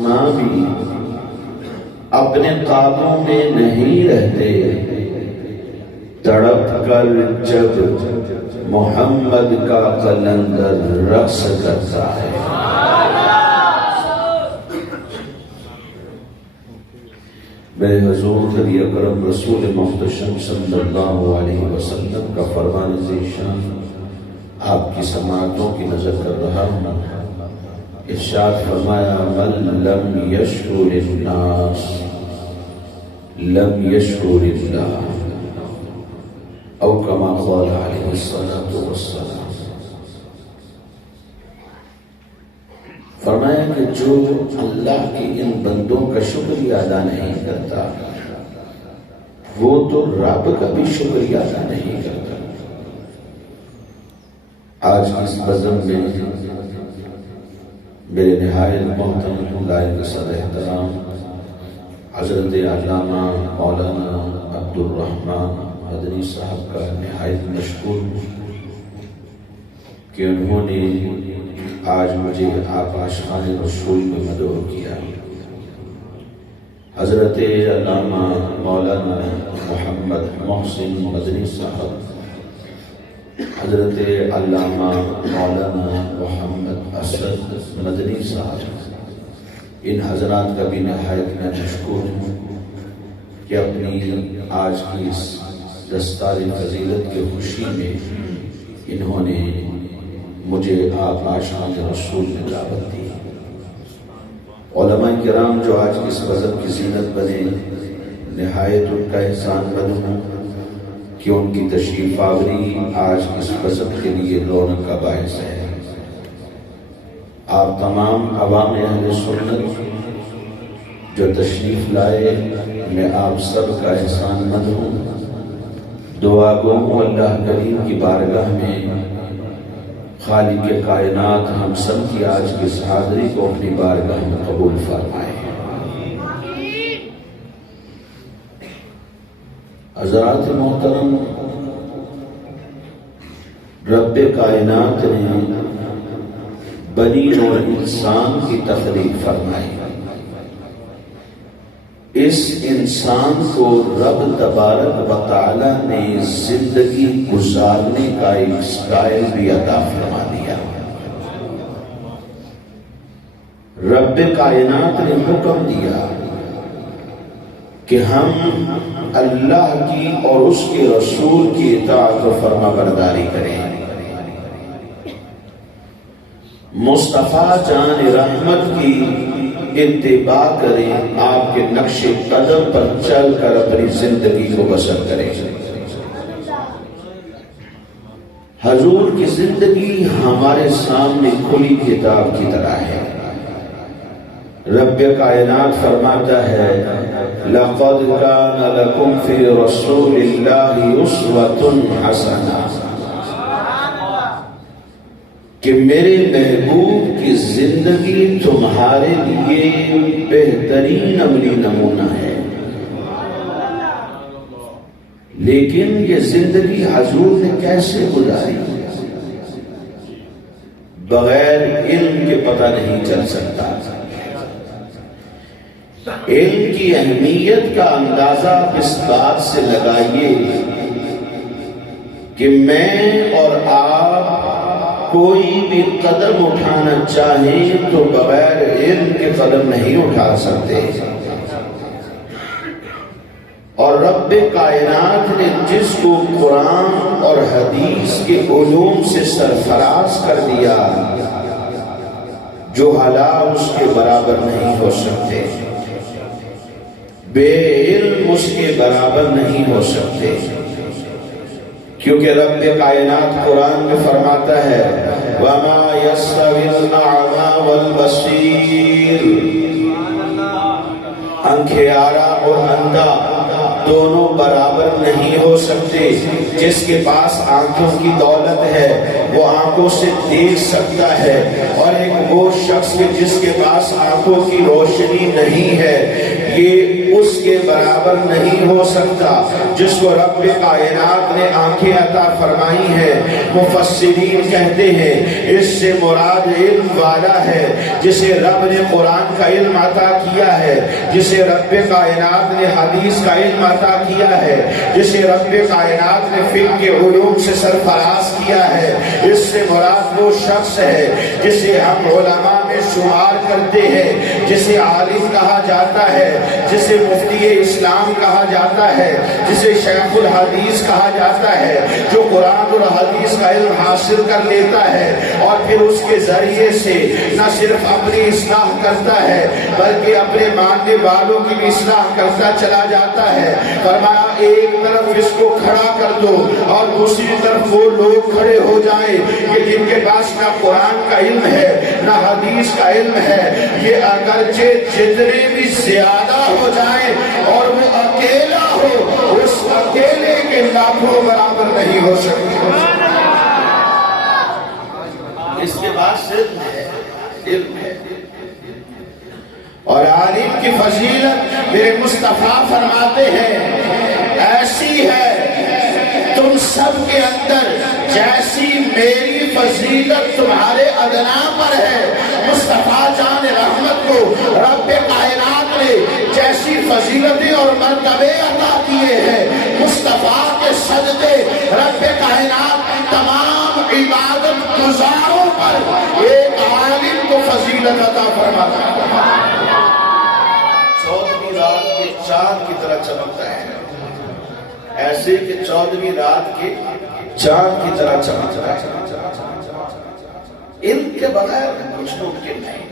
آسماں بھی اپنے قابو میں نہیں رہتے، تڑپ کر جب محمد کا قلندر رقص کرتا ہے۔ میرے حضور نبی اکرم رسول محتشم صلی اللہ علیہ وسلم کا فرمان ذیشان آپ کی سماعتوں کی نظر کر رہا ہوں۔ ارشاد فرمایا من لم یشکر الناس لم یشکر اللہ، او کما قال علیہ الصلاۃ والسلام۔ فرمایا کہ جو اللہ کے ان بندوں کا شکریہ ادا نہیں کرتا وہ تو رب کا بھی شکریہ ادا نہیں کرتا۔ آج اس بزم میں میرے نہایت محترم لائق صدر احترام حضرت علامہ مولانا عبدالرحمن مدنی صاحب کا نہایت مشکور کہ انہوں نے آج مجھے آپ عاشقان رسول میں مدعو کیا۔ حضرت علامہ مولانا محمد محسن مدنی صاحب، حضرت علامہ مولانا محمد اسد مدنی صاحب، ان حضرات کا بھی نہایت میں مشکور ہوں کہ اپنی آج کی اس دستار فضیلت کی خوشی میں انہوں نے مجھے آپ عاشقان رسول میں دعوت دی۔ علماء کرام جو آج اس بزم کی زینت بنے، نہایت ان کا احسان مند ہوں کہ ان کی تشریف آوری آج اس بزم کے لیے رونق کا باعث ہے۔ آپ تمام عوام اہل سنت جو تشریف لائے، میں آپ سب کا احسان مند ہوں۔ دعا گو ہوں اللہ کریم کی بارگاہ میں خالق کائنات ہم سب کی آج کی اس حاضری کو اپنی بارگاہ میں قبول فرمائے۔ حضرات محترم، رب کائنات نے بنی نوع انسان کی تخلیق فرمائی۔ اس انسان کو رب تبارک و تعالی نے زندگی گزارنے کا ایک سٹائل بھی عطا فرما دیا۔ رب کائنات نے حکم دیا کہ ہم اللہ کی اور اس کے رسول کی اطاعت و فرما برداری کریں، مصطفیٰ جان رحمت کی اتباع کریں، آپ کے نقش قدم پر چل کر اپنی زندگی کو بسر کریں۔ حضور کی زندگی ہمارے سامنے کھلی کتاب کی طرح ہے۔ رب کائنات فرماتا ہے لَقَدْ كَانَ لَكُمْ فِي رَسُولِ اللَّهِ أُسْوَةٌ حَسَنَةٌ، کہ میرے محبوب کی زندگی تمہارے لیے بہترین عملی نمونہ ہے۔ لیکن یہ زندگی حضور نے کیسے گزاری؟ بغیر علم کے پتہ نہیں چل سکتا۔ علم کی اہمیت کا اندازہ اس بات سے لگائیے کہ میں اور آپ کوئی بھی قدم اٹھانا چاہیں تو بغیر علم کے قدم نہیں اٹھا سکتے، اور رب کائنات نے جس کو قرآن اور حدیث کے علوم سے سرفراز کر دیا، جو حالات اس کے برابر نہیں ہو سکتے، بے علم اس کے برابر نہیں ہو سکتے، کیونکہ رب کائنات قرآن میں فرماتا ہے وَمَا يَسْتَوِي الْأَعْمَى وَالْبَصِيرُ، آنکھیارا اور اندھا دونوں برابر نہیں ہو سکتے۔ جس کے پاس آنکھوں کی دولت ہے وہ آنکھوں سے دیکھ سکتا ہے، اور ایک وہ شخص جس کے پاس آنکھوں کی روشنی نہیں ہے، کہ اس کے برابر نہیں ہو سکتا جس کو رب کائنات نے آنکھیں عطا فرمائی ہے۔ مفسرین کہتے ہیں اس سے مراد علم والا ہے جسے رب نے قرآن کا علم عطا کیا ہے، جسے رب کائنات نے حدیث کا علم عطا کیا ہے، جسے رب کائنات نے فقہ کے علوم سے سرفراز کیا ہے۔ اس سے مراد وہ شخص ہے جسے ہم علماء میں شمار کرتے ہیں، جسے عالم کہا جاتا ہے، جسے مفتی اسلام کہا جاتا ہے، جسے شیخ الحدیث کہا جاتا ہے، جو قرآن اور حدیث کا علم حاصل کر لیتا ہے اور پھر اس کے ذریعے سے نہ صرف اپنی اصلاح کرتا ہے بلکہ اپنے ماننے والوں کی بھی اصلاح کرتا چلا جاتا ہے۔ فرمایا ایک طرف اس کو کھڑا کر دو اور دوسری طرف وہ لوگ کھڑے ہو جائیں کہ جن کے پاس نہ قرآن کا علم ہے نہ حدیث کا علم ہے، یہ اگرچہ جتنے بھی زیادہ ہو جائیں اور وہ اکیلا ہو، اس اکیلے کے لاکھوں برابر نہیں ہو سکتے۔ اس کے بعد صرف علم ہے اور عالم کی فضیلت میرے مصطفیٰ فرماتے ہیں ایسی ہے تم سب کے اندر جیسی میری فضیلت تمہارے ادنا پر ہے۔ مصطفیٰ جان رحمت کو رب کائنات نے جیسی فضیلتیں اور مرتبے عطا کیے ہیں، مصطفیٰ کے صدقے رب کائنات تمام عبادت گزاروں پر ایک عالم کو فضیلت عطا فرماتا ہے۔ 14ویں رات کے چاند کی طرح چمکتا ہے، ایسے کہ 14ویں رات کے چاند کی طرح چمکتا ہے۔ ان کے بغیر کچھ ممکن نہیں۔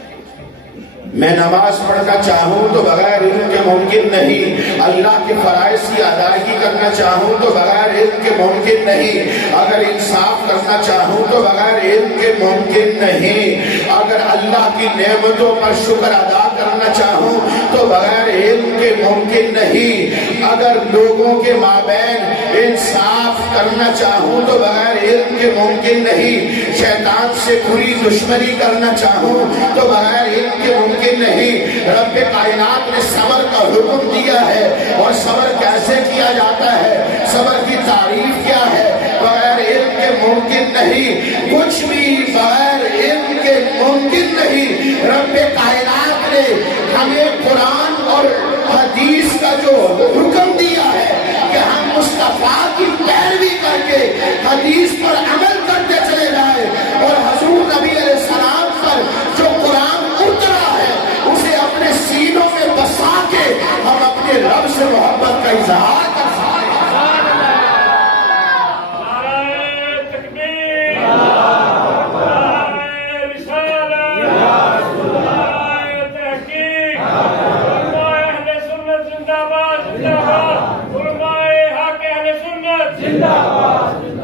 میں نماز پڑھنا چاہوں تو بغیر علم کے ممکن نہیں، اللہ کے فرائض کی ادائیگی کرنا چاہوں تو بغیر علم کے ممکن نہیں، اگر انصاف کرنا چاہوں تو بغیر علم کے ممکن نہیں، اگر اللہ کی نعمتوں پر شکر ادا کرنا چاہوں تو بغیر علم کے ممکن نہیں، اگر لوگوں کے مابین انصاف کرنا چاہوں تو بغیر علم کے ممکن نہیں، شیطان سے بری دشمنی کرنا چاہوں تو بغیر علم کے ممکن نہیں۔ رب کائنات نے صبر کا حکم دیا ہے اور صبر کیسے کیا جاتا ہے، صبر کی تعریف کیا ہے، بغیر علم کے ممکن نہیں، کچھ بھی بغیر علم کے ممکن نہیں۔ رب کائنات نے ہمیں قرآن اور حدیث کا جو حکم دیا ہے کہ ہم مصطفیٰ کی پیروی کر کے حدیث پر عمل کرتے چلے جائیں اور حضور نبی علیہ السلام پر جو قرآن اترا ہے اسے اپنے سینوں میں بسا کے ہم اپنے رب سے محبت کا اظہار کر سکتے ہیں۔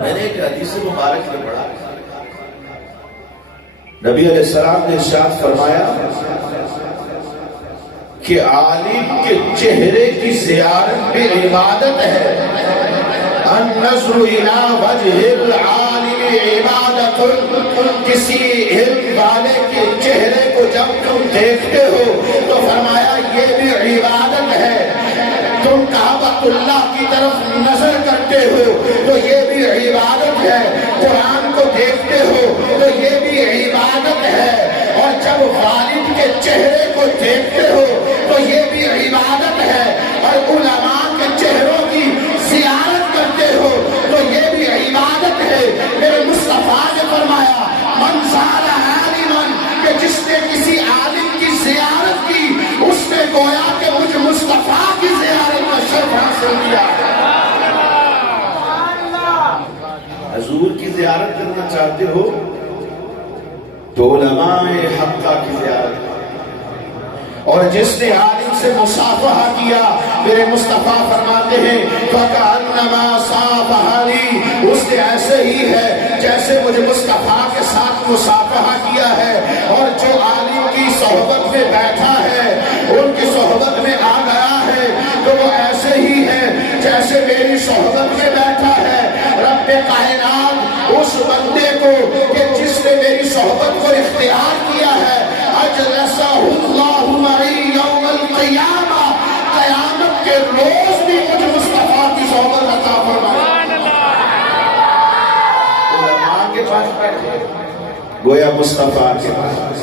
میں نے ایک حدیث مبارک میں پڑھا، نبی علیہ السلام نے ارشاد فرمایا کہ عالم کے چہرے کی زیارت بھی عبادت ہے۔ النظر الى وجہ العالم عبادت، کسی علم والے کے چہرے کو جب تم دیکھتے ہو تو فرمایا یہ بھی عبادت ہے۔ تم کعبۃ اللہ کی طرف نظر کرتے ہو تو یہ بھی عبادت ہے، قرآن کو دیکھتے ہو تو یہ بھی عبادت ہے، اور جب والد کے چہرے کو دیکھتے ہو تو یہ بھی عبادت ہے، اور علماء کے چہروں کی زیارت کرتے ہو تو یہ بھی عبادت ہے۔ میرے مصطفیٰ نے فرمایا من زار عالما، کہ جس نے کسی عالم کی زیارت کی اس نے گویا کہ مجھ مصطفیٰ کی زیارت کا شرف حاصل کیا۔ حضور کی زیارت کرنا چاہتے ہو تو علماء حقہ کی زیارت کرو، اور جس نے عالم سے مصافحہ کیا میرے مصطفیٰ فرماتے ہیں فَكَأَنَّمَا صَافَحَنِي، اس نے ایسے ہی ہے جیسے مجھے مصطفیٰ کے ساتھ مصافحہ کیا ہے۔ اور جو عالم کی صحبت میں بیٹھا ہے ان کی صحبت میں آ گیا ہے تو وہ ایسے ہی ہے جیسے میری صحبت میں بیٹھا ہے۔ رب کائنات اس بندے کو کہ جس نے میری صحبت کو اختیار کیا ہے اجلسہ اللہ معی یوم القیامہ، گویا مصطفیٰ کے پاس،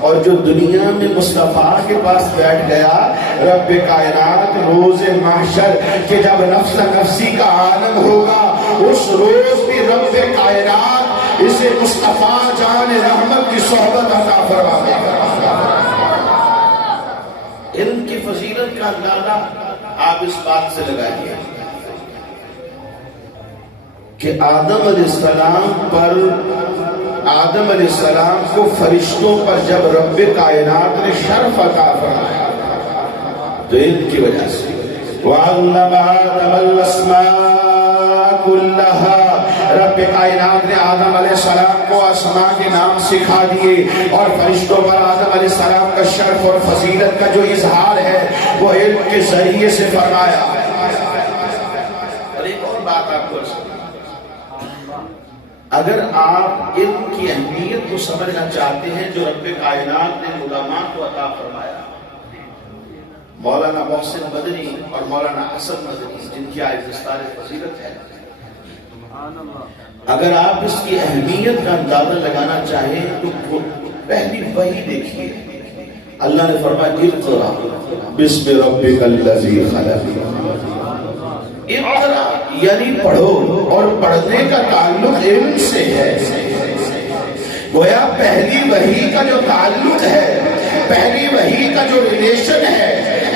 اور جو دنیا میں مصطفیٰ کے پاس بیٹھ گیا، رب کائنات روز محشر کہ جب نفس نفسی کا عالم ہوگا، اس روز بھی رب کائنات اسے مصطفیٰ جان رحمت کی صحبت عطا فرمائے گا۔ علم کی فضیلت کا اندازہ آپ اس بات سے لگائیے کہ آدم علیہ السلام کو فرشتوں پر جب رب کائنات نے شرف عطا فرمایا تو علم کی وجہ سے وَعَلَّمَ آدَمَ الْأَسْمَاءَ كُلَّهَا، رب کائنات نے آدم علیہ السلام کو اسماء کے نام سکھا دیے، اور فرشتوں پر آدم علیہ السلام کا شرف اور فضیلت کا جو اظہار ہے وہ علم کے ذریعے سے فرمایا۔ اور ایک اور بات آپ کو اگر آپ علم کی اہمیت کو سمجھنا چاہتے ہیں جو رب کائنات نے علماء کو عطا فرمایا، مولانا محسن مدنی اور مولانا حسن مدنی جن کی آج دستار فضیلت ہے، اگر آپ اس کی اہمیت کا اندازہ لگانا چاہیں تو پہلی وحی دیکھیے، اللہ نے فرمایا اقرا بسم ربک الذی خلق، اقرا یعنی پڑھو، اور پڑھنے کا تعلق علم سے ہے۔ گویا پہلی وحی کا جو تعلق ہے، پہلی وحی کا جو ریلیشن ہے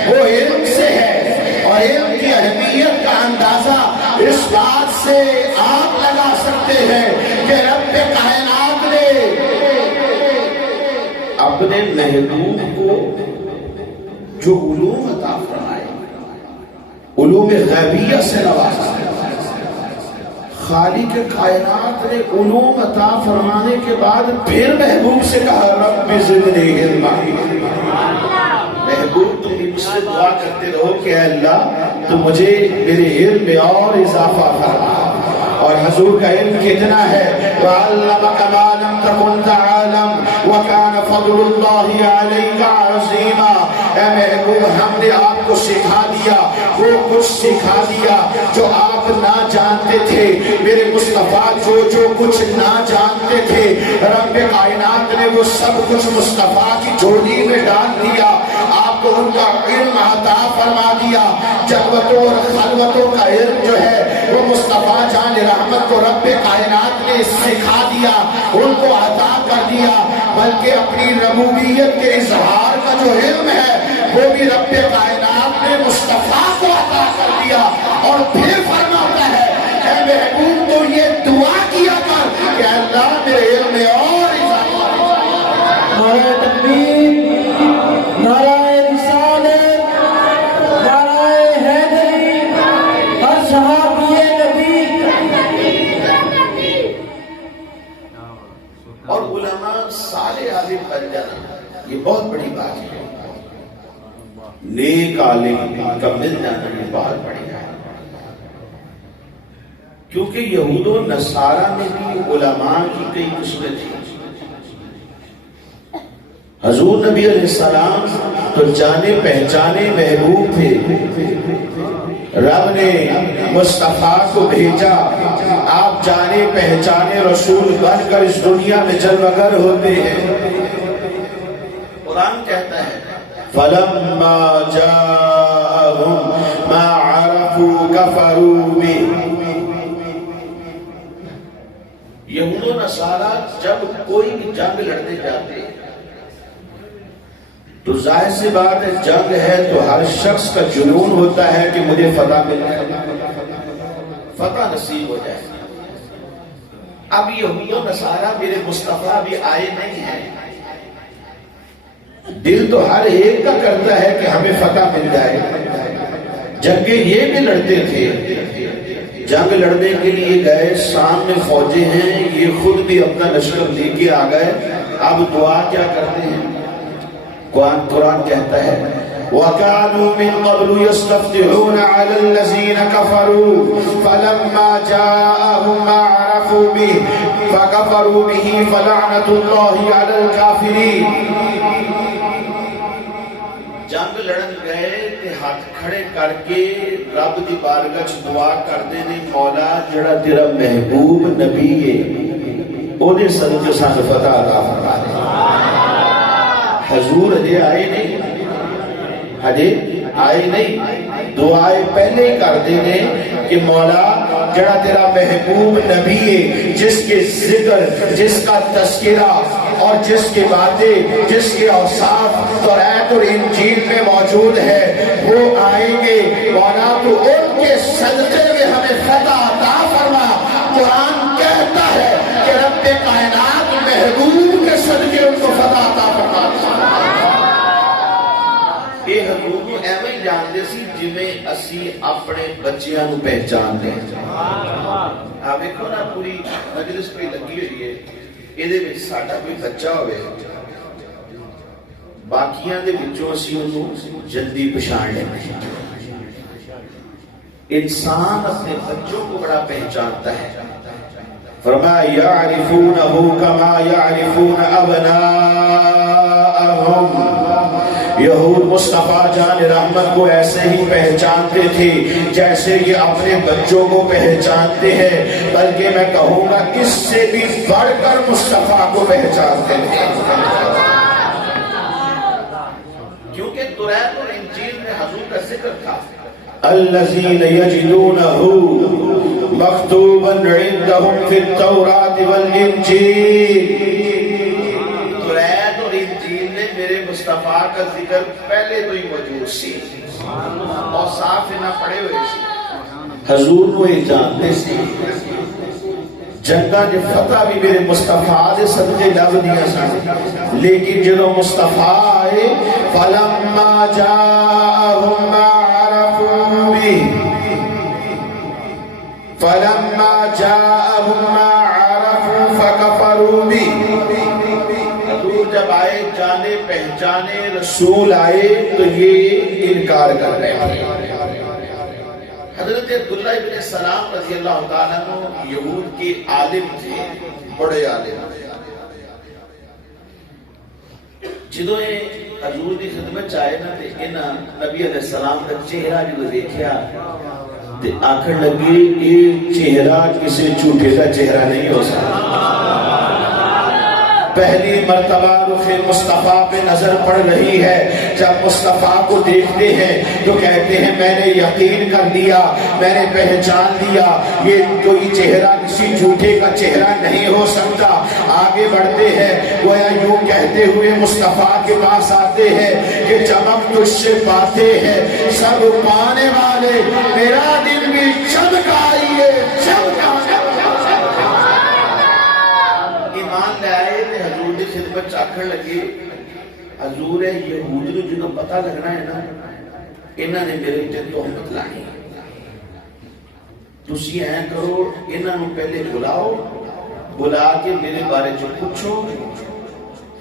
وہ علم سے ہے، اور علم کی اہمیت کا اندازہ اس بات سے آپ لگا سکتے ہیں کہ رب کائنات نے اپنے محبوب کو جو علوم عطا فرمائے، علوم غیبیہ سے نوازا، خالق کائنات نے علوم عطا فرمانے کے بعد پھر محبوب سے کہا رب زدنی علما، محبوب تم مجھ سے دعا کرتے رہو کہ اے اللہ تو مجھے میرے علم میں اور اضافہ فرما۔ اور حضور کا علم کتنا ہے، وَعَلَّمَكَ مَا لَمْ تَكُنْ تَعْلَمْ وَكَانَ فَضْلُ اللَّهِ عَلَيْكَ عَظِيمًا، اے محبوب ہم نے آپ کو سکھا دیا، وہ کچھ سکھا دیا جو آپ نہ جانتے تھے، میرے مصطفیٰ جو کچھ نہ جانتے تھے، رب کائنات نے وہ سب کچھ مصطفیٰ کی جھولی میں ڈال دیا، آپ کو ان کا علم عطا فرما دیا۔ جلوتوں اور خلوتوں کا علم جو ہے وہ مصطفیٰ جان رحمت کو رب کائنات نے سکھا دیا، ان کو عطا کر دیا، بلکہ اپنی ربوبیت کے اظہار کا جو علم ہے وہ بھی رب کائنات نے مصطفیٰ کو عطا کر دیا، اور پھر فرماتا ہے اے محبوب تو یہ دعا کیا کر کہ اللہ میرے علم میں اور اضافہ۔ نعرہ تکبیر، نعرہ رسالت، نعرہ حیدری، ہر صحابی نبی۔ اور علماء صالح عالم بن جانا یہ بہت بڑی بات ہے، نیک عالم کا مل جانا یہ بہت بڑی ہے، کیونکہ یہود و نصارہ میں بھی علماء کی کئی قسمیں تھیں۔ حضور نبی علیہ السلام تو جانے پہچانے محبوب تھے، رب نے مصطفیٰ کو بھیجا، آپ جانے پہچانے رسول بن کر اس دنیا میں جلوگر ہوتے ہیں۔ قرآن کہتا ہے فَلَمَّا جَاءَهُمْ مَا عَرَفُوا كَفَرُوا بِهِ، یہود و نصارہ جب کوئی بھی جنگ لڑنے جاتے تو ظاہر سی بات ہے جنگ ہے تو ہر شخص کا جنون ہوتا ہے کہ مجھے فتح مل جائے، فتح نصیب ہو جائے۔ اب یہود و نصارہ میرے مصطفیٰ بھی آئے نہیں ہیں، دل تو ہر ایک کا کرتا ہے کہ ہمیں فتح مل جائے۔ جنگیں یہ بھی لڑتے تھے، جنگ لڑنے کے لیے گئے، سامنے فوجیں ہیں، یہ خود بھی اپنا لشکر لے کے آ گئے، اب دعا کیا کرتے ہیں؟ قرآن کہتا ہے وَكَانُوا مِن قَبْلُ يَسْتَفْتِحُونَ عَلَى الَّذِينَ كَفَرُوا فَلَمَّا جَاءَهُم مَّا عَرَفُوا بِهِ فَكَفَرُوا بِهِ فَلَعْنَةُ اللَّهِ عَلَى الْكَافِرِينَ۔ جنگ لڑن گئے تے ہاتھ کھڑے کر کے رب دی بارگاہ وچ دعا کردے نے، مولا جڑا تیرا محبوب نبی ہے او دے صدقے سان فتح عطا فرما دے۔ حضور اجے آئے نہیں، اجے آئے نہیں، دعائیں پہلے ہی کر دینے کہ مولا جڑا تیرا محبوب نبی ہے، جس کے ذکر، جس کا تذکرہ اور جس کی باتیں، جس کے اوصاف تورات اور انجیل میں موجود ہے، وہ آئیں گے مولا، تو ان کے صدقے میں ہمیں فتح عطا فرما۔ قرآن کہتا ہے کہ رب کائنات محبوب کے صدقے ان کو فتح عطا فرما۔ یہ حضور کو ایویں ہی جانتے سی جویں اسی اپنے بچیاں نو پہچانتے ہیں۔ آپ دیکھو نا پوری مجلس پہ لگی ہوئی ہے، یہ وچ ساڈا کوئی بچہ ہوئے، باقیاں دے وچوں اسی انہوں جلدی پہچان لیتے۔ انسان اپنے بچوں کو بڑا پہچانتا ہے۔ فرمایا یعرفونہ کما یعرفون ابناءہم۔ یہود مصطفیٰ جان رحمت کو ایسے ہی پہچانتے تھے جیسے یہ اپنے بچوں کو پہچانتے ہیں، بلکہ میں کہوں گا اس سے بھی بڑھ کر مصطفیٰ کو پہچانتے تھے، کیونکہ تورات اور انجیل میں حضور کا ذکر تھا۔ الذین یجدونہ مکتوبا عندہم فی التوراۃ والانجیل۔ میرے مصطفیٰ کا ذکر پہلے تو ہی موجود سی اور صاف نہ پڑے ہوئے سی، حضور کو یہ جانتے سی۔ جنگاں دے فتح بھی میرے مصطفیٰ دے صدقے لب دیا سن، لیکن جدو مصطفیٰ آئے فلما جاءہم ما عرفوا بہ، فلما جاءہم ما عرفوا فکفروا بہ۔ جب آئے جانے پہچانے رسول آئے تو یہ انکار کر رہے ہیں۔ حضرت عبداللہ ابن سلام رضی اللہ تعالیٰ عنہ یہود کے عالم تھے، بڑے عالم۔ جدوں یہ حضور کی خدمت چاہے نا تے انہاں نبی علیہ السلام کا چہرہ جو دیکھیا تے آخر لگی یہ چہرہ کسی جھوٹے کا چہرہ نہیں ہو سکتا۔ پہلی مرتبہ رخ مصطفیٰ پہ نظر پڑ رہی ہے، جب مصطفیٰ کو دیکھتے ہیں تو کہتے ہیں میں نے یقین کر لیا، میں نے پہچان لیا، یہ کوئی چہرہ کسی جھوٹے کا چہرہ نہیں ہو سکتا۔ آگے بڑھتے ہیں، گویا یوں کہتے ہوئے مصطفیٰ کے پاس آتے ہیں کہ چمک تجھ سے پاتے ہیں سب پانے والے، میرا دل بھی چمک آئی ہے، چمک ایمان لے آئے تے حضور دی خدمت چاکھن لگے۔ حضور ہے یہود نو جنہوں پتہ لگنا ہے نا، انہاں نے میرے تے تہمت لانی، تسی ایں کرو انہاں نو پہلے بلاؤ، بلا کے میرے بارے جو پوچھو،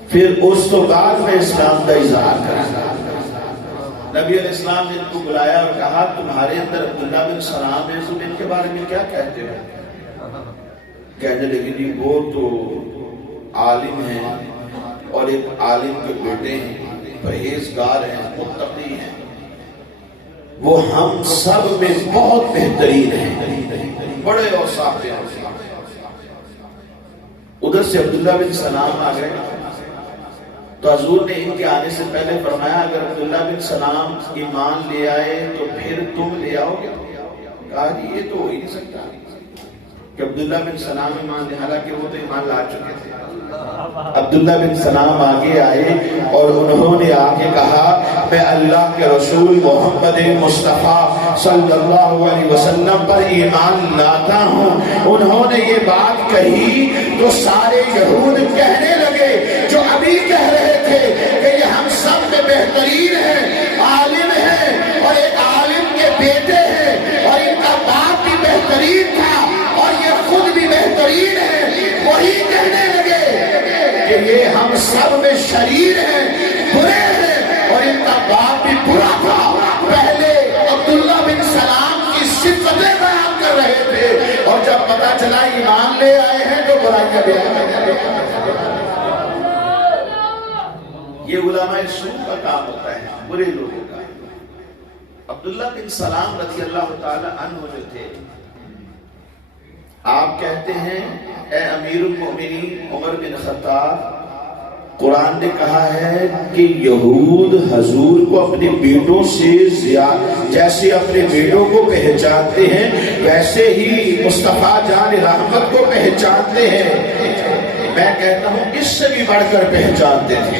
پھر اس تو بعد میں اسلام کا اظہار کروں۔ نبی علیہ السلام نے ان کو بلایا اور کہا تمہارے اندر عبداللہ بن سلام ہے، تم ان کے بارے میں کیا کہتے ہو؟ کہنے لگے جی وہ تو عالم ہیں اور ایک عالم کے بیٹے ہیں، پرہیزگار ہیں، متقی ہیں، وہ ہم سب میں بہت بہترین ہیں، بڑے اوصاف ہیں۔ ادھر سے عبداللہ بن سلام آ گئے تو حضور نے ان کے آنے سے پہلے فرمایا اگر عبداللہ بن سلام ایمان لے آئے تو پھر تم لے آؤ گے؟ کہا جی یہ تو ہو ہی نہیں سکتا کہ عبداللہ بن سلام ایمان لے، حالانکہ وہ تو ایمان لا چکے تھے۔ عبداللہ بن سلام آگے آئے اور انہوں نے آگے کہا میں اللہ کے رسول محمد مصطفیٰ صلی اللہ علیہ وسلم پر ایمان لاتا ہوں۔ انہوں نے یہ بات کہی تو سارے یہود کہنے لگے جو ابھی کہہ رہے تھے کہ یہ ہم سب میں بہترین ہیں، عالم ہیں اور ایک عالم کے بیٹے ہیں اور ان کا باپ بھی بہترین تھا اور یہ خود بھی بہترین ہے، وہی کہنے لگے کہ یہ ہم سب میں شریر ہیں، برے ہیں اور ان کا باپ بھی برا تھا۔ پہلے عبداللہ بن سلام کی صفتیں بیان کر رہے تھے اور جب پتا چلا ایمان لے آئے ہیں تو برائیاں بیان کر رہے ہیں۔ یہ علماء سوء کا کام ہوتا ہے، برے لوگوں کا۔ عبداللہ بن سلام رضی اللہ تعالی عنہ جو تھے، آپ کہتے ہیں اے امیر المؤمنین عمر بن خطاب، قرآن نے کہا ہے کہ یہود حضور کو اپنے بیٹوں سے جیسے اپنے بیٹوں کو پہچانتے ہیں ویسے ہی مصطفیٰ جان رحمت کو پہچانتے ہیں۔ میں کہتا ہوں اس سے بھی بڑھ کر پہچانتے تھے۔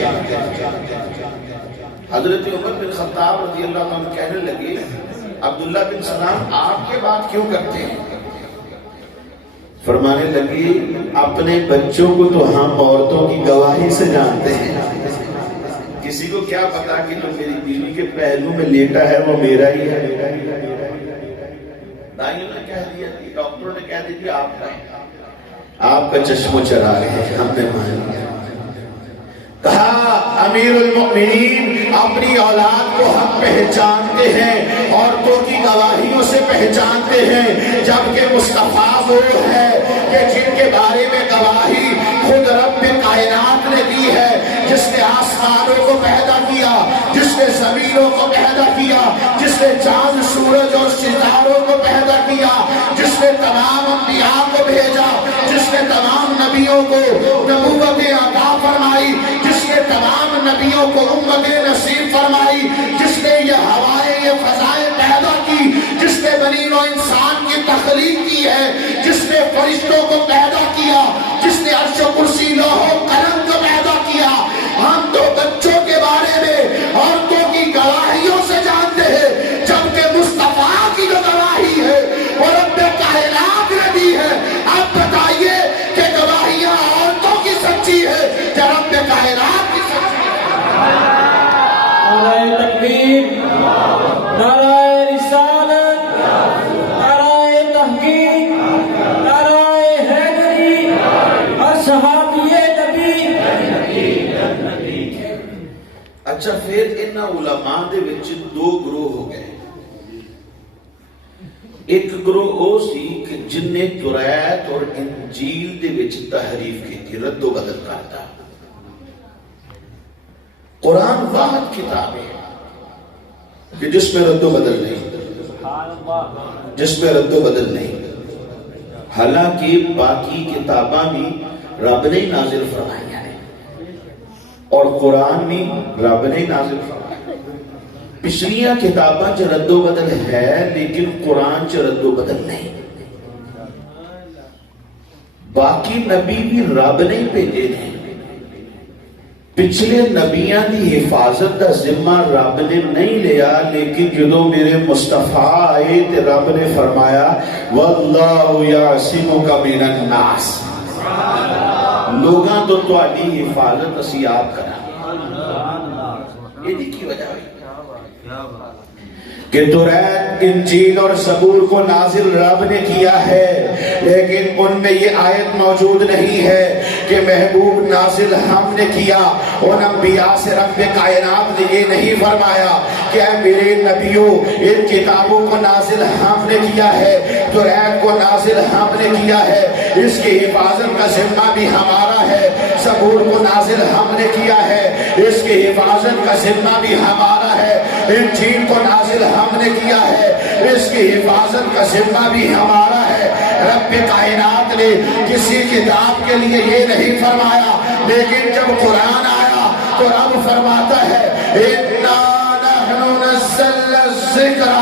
حضرت عمر بن خطاب رضی اللہ عنہ کہنے لگے، عبداللہ بن سلام آپ کے بات کیوں کرتے ہیں؟ فرمانے لگی، اپنے بچوں کو تو ہم عورتوں کی گواہی سے جانتے ہیں، کسی کو کیا پتا کہ جو میری بیوی کے پہلو میں لیٹا ہے وہ میرا ہی ہے۔ دائیوں نے کہہ دیا، ڈاکٹروں نے کہہ دیا آپ کا ہے، آپ کا چشم چرا ہے، ہم نے مان لیا۔ کہا امیر المؤمنین اپنی اولاد کو ہم پہچانتے ہیں، عورتوں کی گواہیوں سے پہچانتے ہیں، جبکہ مصطفیٰ وہ ہے کہ جن کے بارے میں گواہی خود رب کائنات نے دی ہے، جس نے آسمانوں کو پیدا کیا، جس نے زمینوں کو پیدا کیا، جس نے چاند سورج اور ستاروں کو پیدا کیا، جس نے تمام انبیاء کو بھیجا، جس نے تمام نبیوں کو نبوت عطا فرمائی، جس نے تمام نبیوں کو امت نصیب فرمائی، جس نے یہ ہوائیں یہ فضائیں پیدا کی، جس نے بنی نوع انسان کی تخلیق کی ہے، جس نے فرشتوں کو پیدا کیا، جس نے عرش و کرسی لوح و قلم کو پیدا کیا، ہم تو بچوں کے بارے میں عورتوں کی گواہیوں سے جانتے ہیں، جبکہ مصطفیٰ کی جو گواہی ہے وہ رب کائنات نے دی ہے۔ آپ بتائیے کہ گواہیاں عورتوں کی سچی ہے یا رب کائنات کی سچی ہے؟ نعرہ تکبیر، نعرہ رسالت، نعرہ تحقیق، نعرہ حیدری، اصحابی نبی۔ اچھا، پھر ان علماء دے وچ دو گروہ ہو گئے۔ ایک گروہ وہ سی کہ جن نے توریت اور انجیل دے وچ تحریف کی تھی، رد و بدل کرتا۔ قرآن واحد کتاب ہے کہ جس میں رد و بدل نہیں، جس میں رد و بدل نہیں، حالانکہ باقی کتاباں بھی رب نے نازل فرمائی ہیں اور قرآن بھی رب نے نازل فرمایا۔ پچھلیاں کتاباں چ رد و بدل ہے لیکن قرآن چ رد و بدل نہیں۔ باقی نبی بھی رب نے بھیجے ہیں، پچھلے نبیاں دی حفاظت دا ذمہ رب نے نہیں لیا، لیکن جدوں میرے مصطفیٰ آئے تے رب نے فرمایا واللہ یعصمک من الناس، لوگاں تو تہاڈی حفاظت اسی آپ کرا۔ یہ کی وجہ ہوئی کہ توریت، انجیل اور زبور کو نازل رب نے کیا ہے، لیکن ان میں یہ آیت موجود نہیں ہے کہ محبوب نازل ہم نے کیا۔ ان انبیاء سے رب کائنات نے یہ نہیں فرمایا کہ اے میرے نبیوں ان کتابوں کو نازل ہم نے کیا ہے، توریت کو نازل ہم نے کیا ہے، اس کی حفاظت کا ذمہ بھی ہمارا ہے، زبور کو نازل ہم نے کیا ہے، اس کی حفاظت کا ذمہ بھی ہمارا ہے، انجیل کو نازل ہم نے کیا ہے، اس کی حفاظت کا ذمہ بھی ہمارا ہے۔ رب کائنات نے کسی کتاب کے لیے یہ نہیں فرمایا، لیکن جب قرآن آیا تو رب فرماتا ہے اِنَّا نَحْنُ نَزَّلْنَا الذِّكْرَ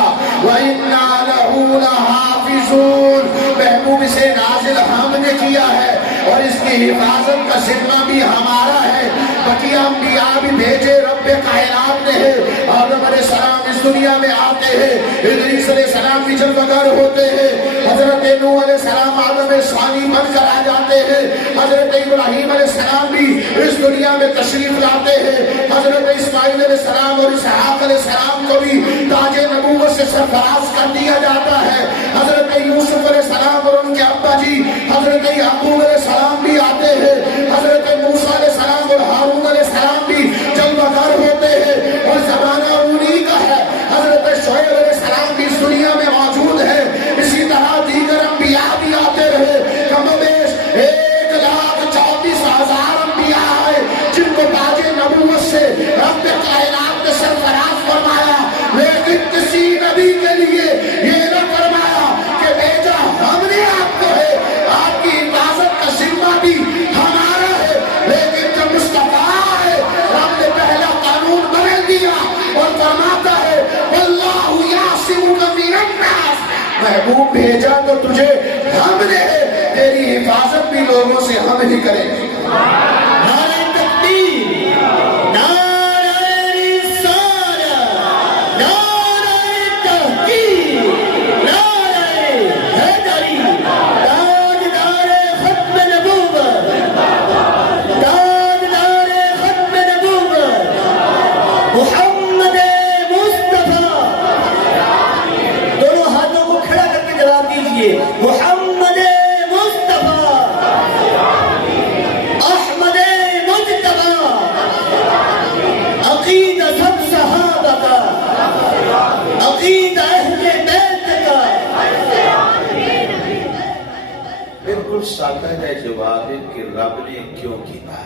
وَإِنَّا لَهُ لَحَافِظُونَ، محبوب سے نازل ہم نے کیا ہے اور اس کی حفاظت کا ذمہ بھی ہمارا ہے۔ بقیہ انبیاء بھی بھیجے رب کائنات نے ہے۔ آدم علیہ السلام اس دنیا میں آتے ہیں، ادریس علیہ السلام بھی جلوگر ہوتے ہیں، حضرت نوح علیہ السلام آدم ثانی بن کر آ جاتے ہیں، حضرت ابراہیم علیہ السلام بھی اس دنیا میں تشریف لاتے ہیں، حضرت اسماعیل علیہ السلام اور اسحاق علیہ السلام کو بھی تاج نبوت سے سرفراز کر دیا جاتا ہے، حضرت یوسف علیہ السلام اور ان کے ابا جی حضرت یعقوب علیہ السلام بھی آتے ہیں، حضرت موسیٰ علیہ السلام اور ہارون علیہ السلام بھی جلوگر ہوتے ہیں، اور زمانہ انہی کا ہے، حضرت شعیب علیہ السلام بھی اس دنیا میں موجود ہے، اسی طرح دیگر انبیاء بھی آتے رہے، کم و بیش 1,34,000 انبیاء آئے جن کو تاج نبوت سے رب کائنات نے سرفراز فرمایا، لیکن کسی نبی کے لیے یہ نہ فرمایا کہ بیٹا ہم نے آپ کو ہے، آپ کی حفاظت کا ذمہ محبوب بھیجا تو تجھے ہم نے، تیری حفاظت بھی لوگوں سے ہم ہی کریں گے۔ نعرہ تکبیر، نعرہ رسالت، نعرہ تحقیق، نعرہ حیدری، تاجدار ختم نبوت، تاجدار ختم نبوت، محمد مصطفیٰ۔ دونوں ہاتھوں کو کھڑا کر کے جواب دیجئے، محمد مصطفیٰ، احمد مجتبی، عقیدہ سب صحابہ کا، عقیدہ اہل بیت کا۔ بالکل سادہ ہے جواب کہ رب نے کیوں کیتا۔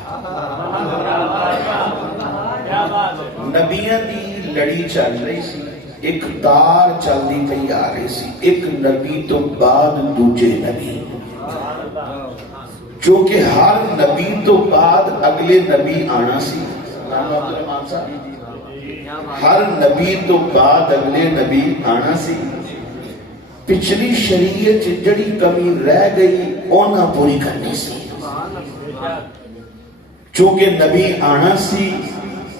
نبیاں دی لڑی چل رہی سی، ایک تار چلدی پئی آ رہی سی، ایک نبی تو بعد دوجے نبی، چونکہ ہر نبی تو بعد اگلے نبی آنا سی۔ ہر نبی تو بعد اگلے نبی آنا سی۔ پچھلی شریعت جڑی کمی رہ گئی اونا پوری کرنی سی، چونکہ نبی آنا سی،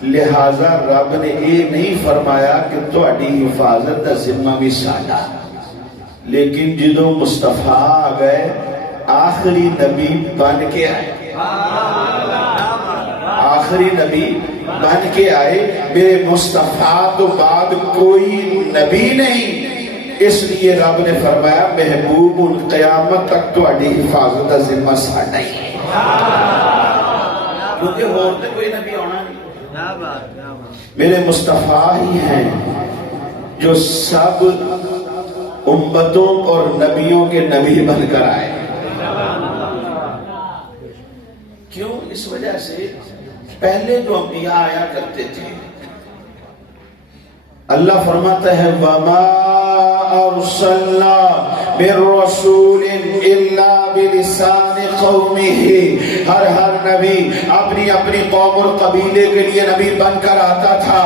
لہذا رب نے یہ نہیں فرمایا کہ تہاڈی حفاظت دا ذمہ بھی ساڈا۔ لیکن جدوں مصطفیٰ آ گئے، آخری نبی بن کے آئے، آخری نبی بن کے آئے، میرے مصطفیٰ تو بعد کوئی نبی نہیں، اس لیے رب نے فرمایا محبوب ان قیامت تک تہاڈی حفاظت کا ذمہ ساڈا ہی ہے، کیونکہ اور تے کوئی نبی آنا نہیں۔ میرے مصطفیٰ ہی ہیں جو سب امتوں اور نبیوں کے نبی بن کر آئے۔ کیوں؟ اس وجہ سے پہلے جو انبیاء آیا کرتے تھے، اللہ فرماتا ہے وَمَا أَرْسَلْنَا مِن رَّسُولٍ إِلَّا بِلِسَانِ قَوْمِهِ، ہر نبی اپنی اپنی قوم اور قبیلے کے لیے نبی بن کر آتا تھا۔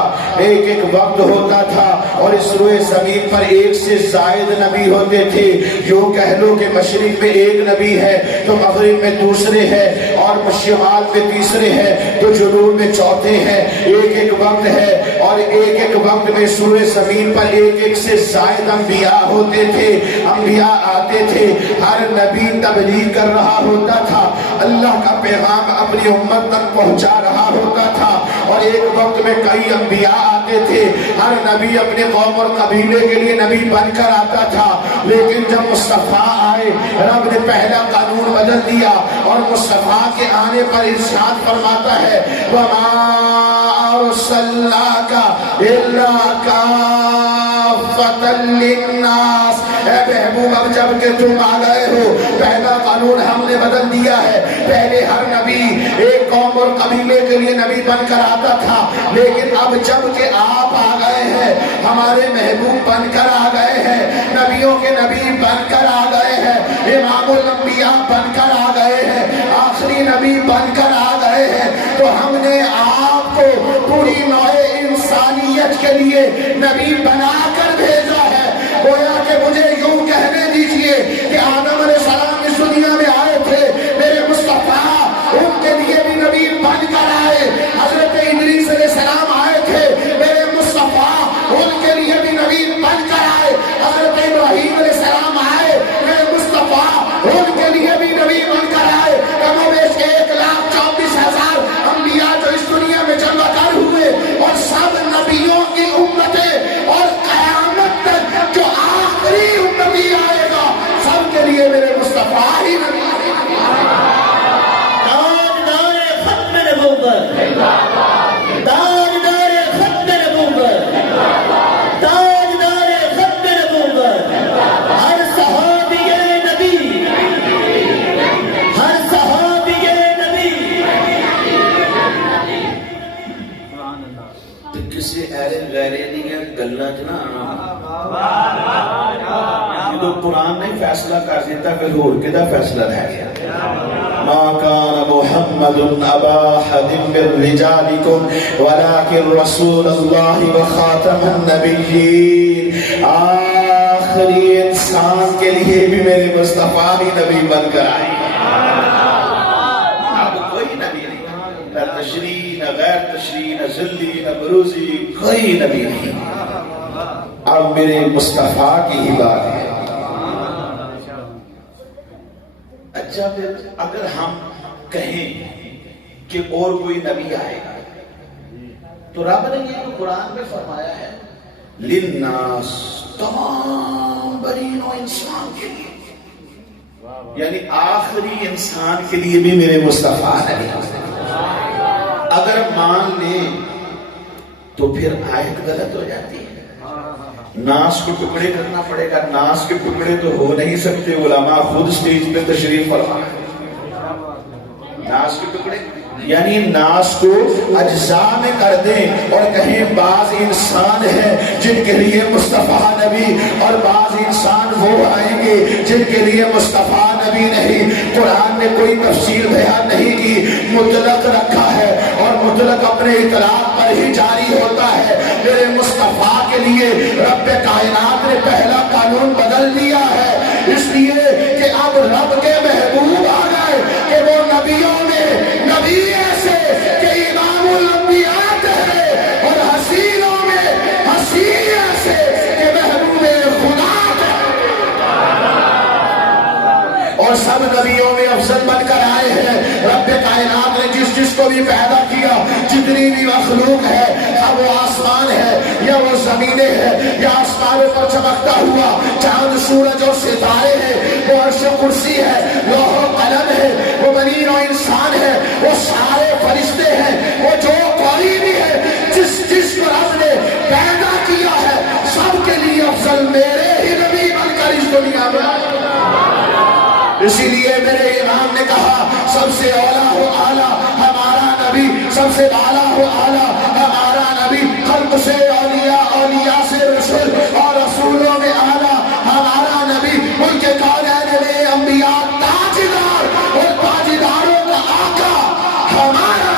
ایک ایک وقت ہوتا تھا اور اس روئے زمین پر ایک سے زائد نبی ہوتے تھے۔ یوں کہہ لو کہ مشرق میں ایک نبی ہے تو مغرب میں دوسرے ہے، اور شمال میں تیسرے ہیں تو جنوب میں چوتھے ہیں۔ ایک ایک وقت ہے اور ایک ایک وقت میں سورہ زمین پر ایک ایک سے زائد انبیاء ہوتے تھے، انبیاء آتے تھے۔ ہر نبی تبلیغ کر رہا ہوتا تھا، اللہ کا پیغام اپنی امت تک پہنچا رہا ہوتا تھا، اور ایک وقت میں کئی انبیاء آتے تھے۔ ہر نبی اپنے قوم اور قبیلے کے لیے نبی بن کر آتا تھا، لیکن جب مصطفیٰ آئے رب نے پہلا قانون بدل دیا، اور مصطفیٰ کے آنے پر ارشاد فرماتا ہے وَمَا أَرْسَلْنَاكَ إِلَّا كَافَّةً لِلنَّاسِ، اے محبوب اب جب کہ تم آ گئے ہو پہلا قانون ہم نے بدل دیا ہے۔ پہلے ہر نبی ایک قوم اور قبیلے کے لیے نبی بن کر آتا تھا، لیکن اب جب کہ آپ آ گئے ہیں، ہمارے محبوب بن کر آ گئے ہیں، نبیوں کے نبی بن کر آ گئے ہیں، امام الانبیاء بن کر آ گئے ہیں، آخری نبی بن کر آ گئے ہیں، تو ہم نے آپ کو پوری نوع انسانیت کے لیے نبی بنا کر بھیجا ہے۔ گویا کہ مجھے یوں کہنے دیجئے کہ آدم علیہ السلام اس دنیا میں آئے تھے، میرے مصطفیٰ ان کے لیے بھی نبی بن کر آئے۔ حضرت ادریس علیہ السلام آئے تھے، میرے مصطفیٰ ان کے لیے بھی نبی بن کر آئے۔ حضرت ابراہیم علیہ السلام آئے، میرے مصطفیٰ ان کے لیے بھی نبی بن کر آئے۔ کم و بیش 1,24,000 انبیاء جو اس دنیا میں جمع کر ہوئے، اور سب نبیوں کی امتیں، اور قیامت تک جو آخری نبی آئے گا سب کے لیے میرے مصطفیٰ ہی نبی۔ تاجدار ختم نبوت، تاجدار ختم نبوت، تاجدار ختم نبوت، ہر صحابی نبی، ہر صحابی نبی۔ تو کسی ایرے غیرے نہیں گلہ جنا جدو قرآن نے فیصلہ کر دیتا پھر ہور کے دا فیصلہ رہ گیا۔ ما کان محمد ابا احد من رجالکم ولکن رسول اللہ وخاتم النبیین۔ آخری انسان کے لیے بھی میرے مصطفیٰ ہی نبی بن کر آئے. اب کوئی نبی نہیں، نہ تشریح، نہ غیر تشریح، نہ ذلی، نہ بروزی، کوئی نبی نہیں. اب میرے مصطفیٰ کی ہی بات ہے. اچھا پھر اگر ہم کہیں کہ اور کوئی نبی آئے گا تو رب نے یہ تو قرآن میں فرمایا ہے للناس، تمام برین و انسان کے لیے، یعنی آخری انسان کے لیے بھی میرے مصطفیٰ نبی. اگر مان لیں تو پھر آیت غلط ہو جاتی ہے. ناس کو ٹکڑے کرنا پڑے گا. ناس کے ٹکڑے تو ہو نہیں سکتے. علماء خود سٹیج پہ تشریف فرما ہے. ناس کے ٹکڑے یعنی ناس کو اجزاء میں کر دیں اور کہیں بعض انسان ہیں جن کے لیے مصطفیٰ نبی اور بعض انسان وہ آئیں گے جن کے لیے مصطفیٰ نبی نہیں. قرآن نے کوئی تفصیل بیان نہیں کی، مطلق رکھا ہے اور مطلق اپنے اطلاق پر ہی جاری ہوتا ہے. میرے مصطفیٰ کے لیے رب کائنات نے پہلا قانون بدل دیا ہے، اس لیے کہ اب رب کے محبوب آ گئے کہ وہ نبیوں میں نبی ایسے کہ امام الانبیاء ہے اور حسینوں میں حسین ایسے کہ محبوب خدا ہے. اور سب نبیوں میں افضل بن کر آئے ہیں. رب کائنات نے جس کو بھی پیدا کیا، جتنی بھی مخلوق ہے، اب وہ آسمان ہے یا وہ زمینیں ہے یا آسمانوں پر چمکتا ہوا چاند سورج اور ستارے ہیں، وہ عرش و کرسی ہے، لوح و قلم ہے، وہ بنین و انسان ہے، وہ سارے فرشتے ہیں، وہ جو کوئی بھی ہے جس کو رب نے پیدا کیا ہے، سب کے لیے افضل میرے ہی نبی بن کر اس دنیا میں. اسی لیے میرے امام نے کہا سب سے اولا ہو اعلیٰ ہمارا نبی، سب سے بالا ہو اعلیٰ ہمارا نبی. خلق سے اولیاء، اولیاء سے رسول اور رسولوں میں اعلیٰ ہمارا نبی. ملک کونین میں انبیاء تاجدار اور تاجداروں کا آقا ہمارا.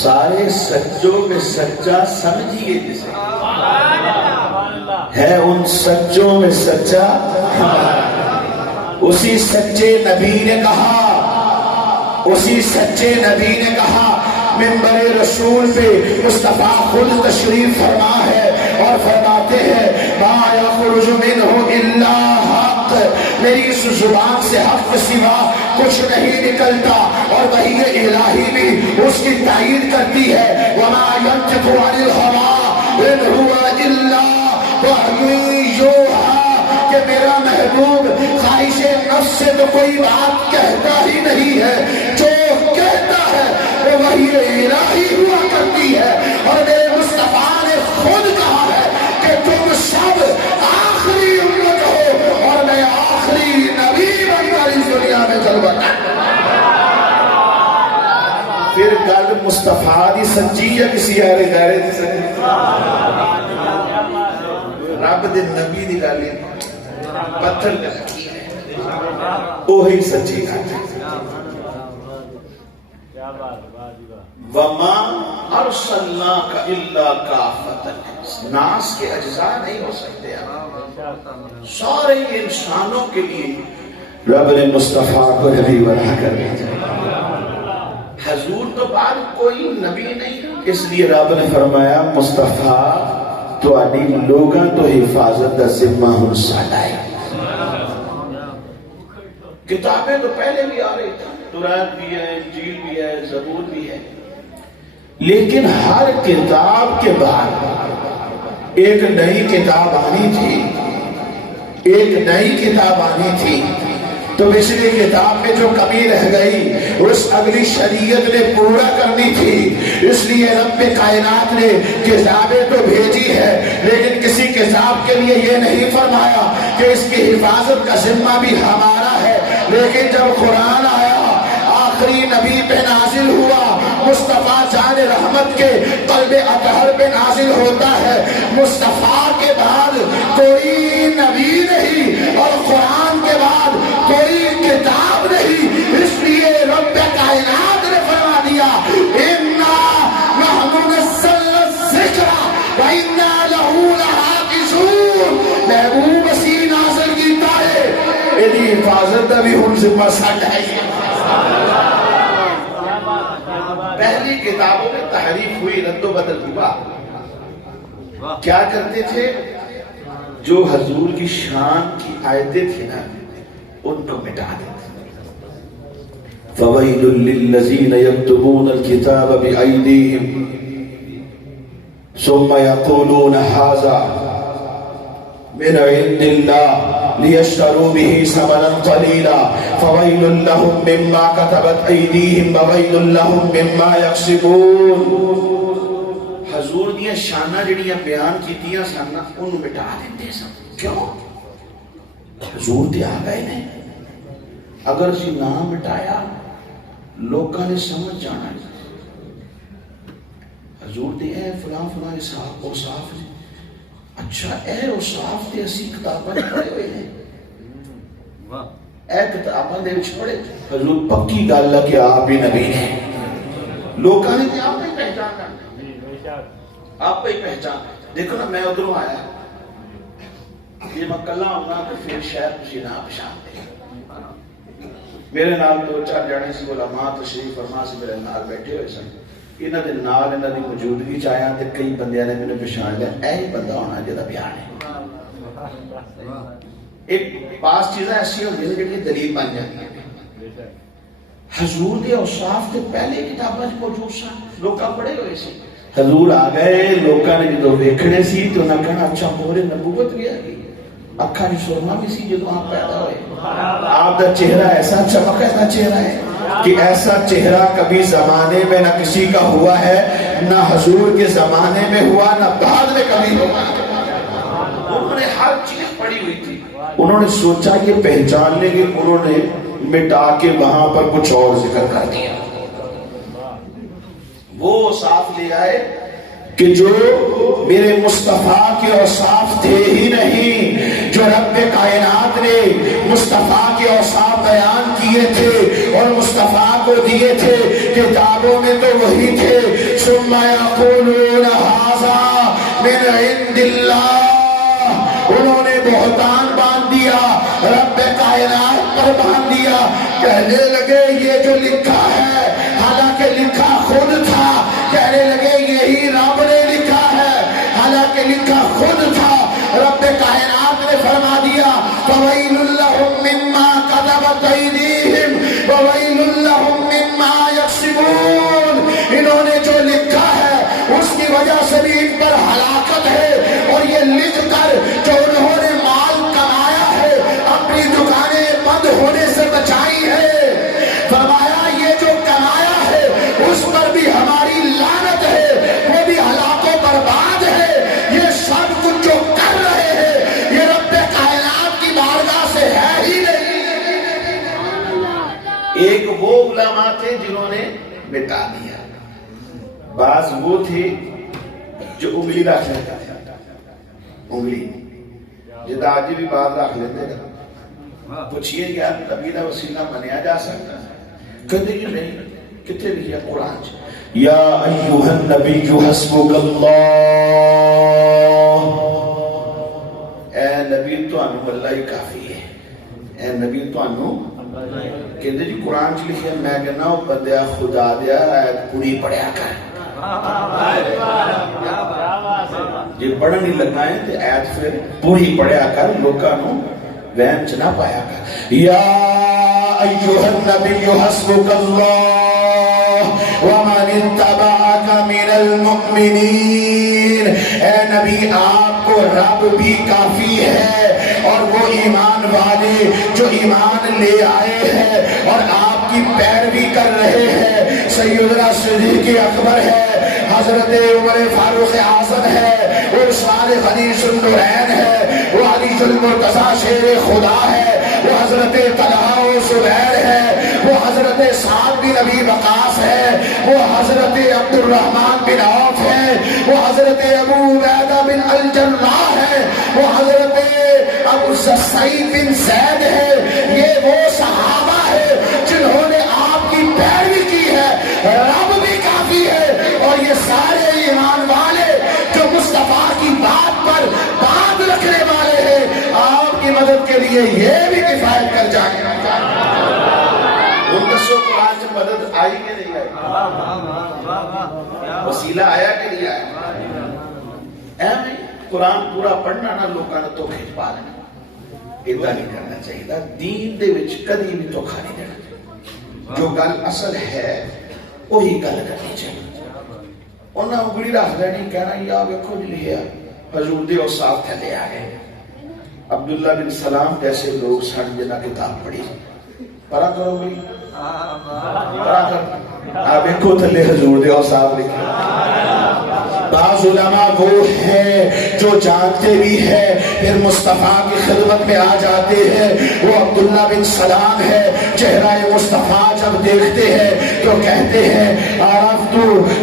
سارے سچوں میں سچا سمجھیے جسے ہے ان سچوں میں سچا ہمارا. اسی سچے نبی نے کہا، اسی سچے نبی نے کہا، منبر رسول پہ مصطفیٰ خود تشریف فرما ہے اور فرماتے ہیں ما یخرج منہ الا حق، میری اس زبان سے حق سوا کچھ نہیں نکلتا. اور وحی الہی بھی اس کی تائید کرتی ہے وما ينطق عن الهوى ان هو الا وحی یوحی، کہ میرا محبوب خواہش نفس سے تو کوئی بات کہتا ہی نہیں ہے، جو کہتا ہے وہ وحی الہی ہوا کرتی ہے. اور میرے مصطفیٰ نے خود کہا ہے کہ تم سب آخری امت ہو اور میں آخری نبی بن کر اس دنیا میں چلوں گا. پھر گل مصطفیٰ دی سچی یا کسی اور غیر دی سچی؟ رب دے نبی دی گل پتھر لگی ہے وہی سچی گل ہے. وما ارسلناک الا کافۃ، ناس کے اجزاء نہیں ہو سکتے. سارے انسانوں کے لیے رب نے مصطفیٰ کو نبی بنا کر بھیجا. حضور تو بعد کوئی نبی نہیں، اس لیے رب نے فرمایا مصطفیٰ تو علی لوگاں تو حفاظت دا ذمہ ہن ساڈا ہے. کتابیں تو پہلے بھی آ رہی تھیں، تورات بھی ہے، انجیل بھی ہے، زبور بھی ہے، لیکن ہر کتاب کے بعد ایک نئی کتاب آنی تھی، ایک نئی کتاب آنی تھی. تو پچھلی کتاب میں جو کمی رہ گئی اس اگلی شریعت نے پورا کرنی تھی. اس لیے رب کائنات نے کتابیں تو بھیجی ہے، لیکن کسی کتاب کے لیے یہ نہیں فرمایا کہ اس کی حفاظت کا ذمہ بھی ہمارا ہے. لیکن جب قرآن آیا، آخری نبی پہ نازل ہوا، مصطفیٰ جان رحمت کے قلب اطہر پہ نازل ہوتا ہے، مصطفیٰ کے بعد کوئی نبی نہیں اور قرآن کے بعد کوئی کتاب نہیں، اس لیے رب کائنات نے فرما دیا اِنَّا نَحْنُ نَزَّلْنَا الذِّکْرَ وَإِنَّا لَهُ لَحَافِظُونَ۔ محبوب مسیح نازل کیتا ہے، ایدی حفاظت دا بھی ہم ذمہ ساٹھ ہے۔ پہلی کتابوں میں تحریف ہوئی، رد و بدل ہوا۔ کیا کرتے تھے؟ جو حضور کی شان کی آیتیں تھیں نا ان کو مٹا دیتے۔ فَوَيْلٌ لِّلَّذِينَ يَكْتُبُونَ الْكِتَابَ بِأَيْدِيهِمْ ثُمَّ يَقُولُونَ هَٰذَا مِنْ عِندِ اللَّهِ لِيَشْتَرُوا بِهِ ثَمَنًا قَلِيلًا فَوَيْلٌ لَّهُم مِّمَّا كَتَبَتْ أَيْدِيهِمْ وَوَيْلٌ لَّهُم مِّمَّا يَكْسِبُونَ۔ حضور دیا شانہ جڑیاں بیان کیتیاں سن ان مٹا دیندے سن۔ کیوں؟ حضور دے آ گئے نے، اگر اسی نہ مٹایا لوگاں نے سمجھ جانا ہے حضور دے اے فلاں فلاں اوصاف نے، اچھا اے اوصاف تے اسی کتاباں پڑھے ہوئے ہیں، اے کتاباں دے وچ پڑھے۔ حضور پکی گل ہے کہ آپ ہی نبی نے، لوگاں نے تے آپ ہی پہچان کرنا، آپ ہی پہچان۔ دیکھو نا میں ادھروں آیا، یہ میں کلا ہونا تو پھر شاید تسی نہ پہچانتے۔ میرے نال دو چار جنے سی علماء تشریف فرما سے میرے نال بیٹھے ہوئے سن، انہاں دے نال انہاں دی موجودگی چ آیا تے کئی بندیاں نے مینوں پہچان لیا، اے ہی بندہ ہونا جہاں بیان ہے۔ ایک بعض چیزیں ایسی ہوندی ہیں جہڑی دلیل بن جاتی ہیں۔ حضور دے اوصاف تے پہلے کتاباں وچ موجود سن، لوکاں پڑھے ہوئے سی۔ حضور آ گئے، لوکاں نے جدوں ویکھنے سی تو انہاں کہنا اچھا مورے نبوت بھی آ گئی، اکھاں وچ سرما بھی سی جدوں آپ پیدا ہوئے۔ آپ دا چہرہ ایسا چمکتا چہرہ ہے کہ ایسا چہرہ کبھی زمانے میں نہ کسی کا ہوا ہے، نہ حضور کے زمانے میں ہوا، نہ بعد میں کبھی ہوا۔ انہوں نے ہر چیز پڑھی ہوئی تھی، انہوں نے سوچا یہ پہچان لیں گے، انہوں نے مٹا کے وہاں پر کچھ اور ذکر کر دیا۔ وہ صاف لے آئے کہ جو میرے مصطفیٰ کے اوصاف تھے ہی نہیں، جو رب کائنات نے مصطفیٰ کے اوصاف بیان کیے تھے اور مصطفیٰ کو دیے تھے کتابوں میں تو وہی تھے۔ ثم یقولون ھذا من عند اللہ، انہوں نے بہتان باندھ دیا، رب کائنات پر باندھ دیا، کہنے لگے یہ جو لکھا ہے، حالانکہ لکھا خود تھا، کہنے لگے یہی رب نے لکھا ہے، حالانکہ لکھا خود تھا۔ رب کائنات نے فرما دیا فَوَيْلٌ لَّهُم مِّمَّا كَتَبَتْ أَيْدِيهِمْ وَوَيْلٌ لَّهُم مِّمَّا يَكْسِبُونَ۔ انہوں نے جو لکھا ہے اس کی وجہ سے بھی ان پر ہلاکت ہے، اور یہ لکھ کر جو انہوں نے مال کمایا ہے اپنی دکانیں بند ہونے سے بچائی ہے، فرمایا یہ جو کمایا ہے اس پر بھی ہماری لعنت ہے، وہ بھی ہلاک و برباد ہے۔ یہ سب کچھ جو کر رہے ہیں یہ رب کائنات کی بارگاہ سے ہے ہی نہیں۔ ایک وہ علماء تھے جنہوں نے مٹا دیا، بعض وہ تھے جو انگلی رکھ لیتا تھا، انگلی جدا آج بھی بات رکھ لیتے تھے، پوچھئے کیا نبی کا وسیلہ منیا جا سکتا ہے؟ کہتے کہ نہیں، کتنے لکھیا قرآن یا ایوہ النبی حسبک اللہ، اے نبی تو انو اللہ ہی کافی ہے، اے نبی تو انو کہتے جی قرآن چ لکھیا، میں کہنا وہ بندیا خدا دیا آیت پوری پڑھیا کر، جی پڑھن نہیں لگائیں تو آیت پھر پوری پڑھیا کر، لوکاں نو وہم چ نہ پایا کر۔ یا ایوہ النبی حسبک اللہ ومن اتبعک من المؤمنین، اے نبی آپ کو رب بھی کافی ہے اور وہ ایمان والے جو ایمان لے آئے ہیں اور آپ کی پیروی کر رہے ہیں، سیدنا صدیق اکبر ہے، حضرت عمر فاروق اعظم ہے، وہ ارشاد حدیث النورین ہے، وہ علی المرتضی شیر خدا ہے، وہ حضرت طلحہ و زبیر ہے، وہ حضرت سند سعد بن ابی وقاص ہے، وہ حضرت عبد الرحمن بن عوف ہے، وہ حضرت ابو عبیدہ بن الجراح ہے، وہ حضرت ابو سعید بن زید ہے۔ یہ وہ صحابہ ہے جنہوں نے آپ کی پیروی کی ہے، رب بھی کافی ہے۔ اور یہ سارے ایمان والے جو مصطفیٰ کی بات پر بات رکھنے والے ہیں، آپ کی مدد کے لیے یہ بھی کفایت کر جائیں۔ ان دسو قرآن سے مدد آئی کہ نہیں آئی؟ وسیلہ آیا کہ نہیں آیا؟ اہم ہے قرآن پورا پڑھنا نہ لوگوں نے تو کھچ پا لینا، ادھا نہیں کرنا چاہیے۔ دین دے وچ کدی بھی تو کھا نہیں دینا چاہیے، جو گل اصل ہے وہی گل کرنی چاہیے۔ انہاں انگلی رکھ لینی، کہنا یا ویکھو جی لکھیا حضور دے اوصاف تھلے آ گئے۔ عبداللہ بن سلام جیسے لوگ سن جنہاں کتاب پڑھی، پڑھا کرو بھائی، پڑھا کر آپ ویکھو تھلے حضور دے اوصاف لکھے۔ بعض علماء وہ ہیں جو جانتے بھی ہیں پھر مصطفیٰ کی خدمت میں آ جاتے ہیں۔ وہ عبداللہ بن سلام ہے، چہرہ مصطفیٰ جب دیکھتے ہیں تو کہتے ہیں عرفت،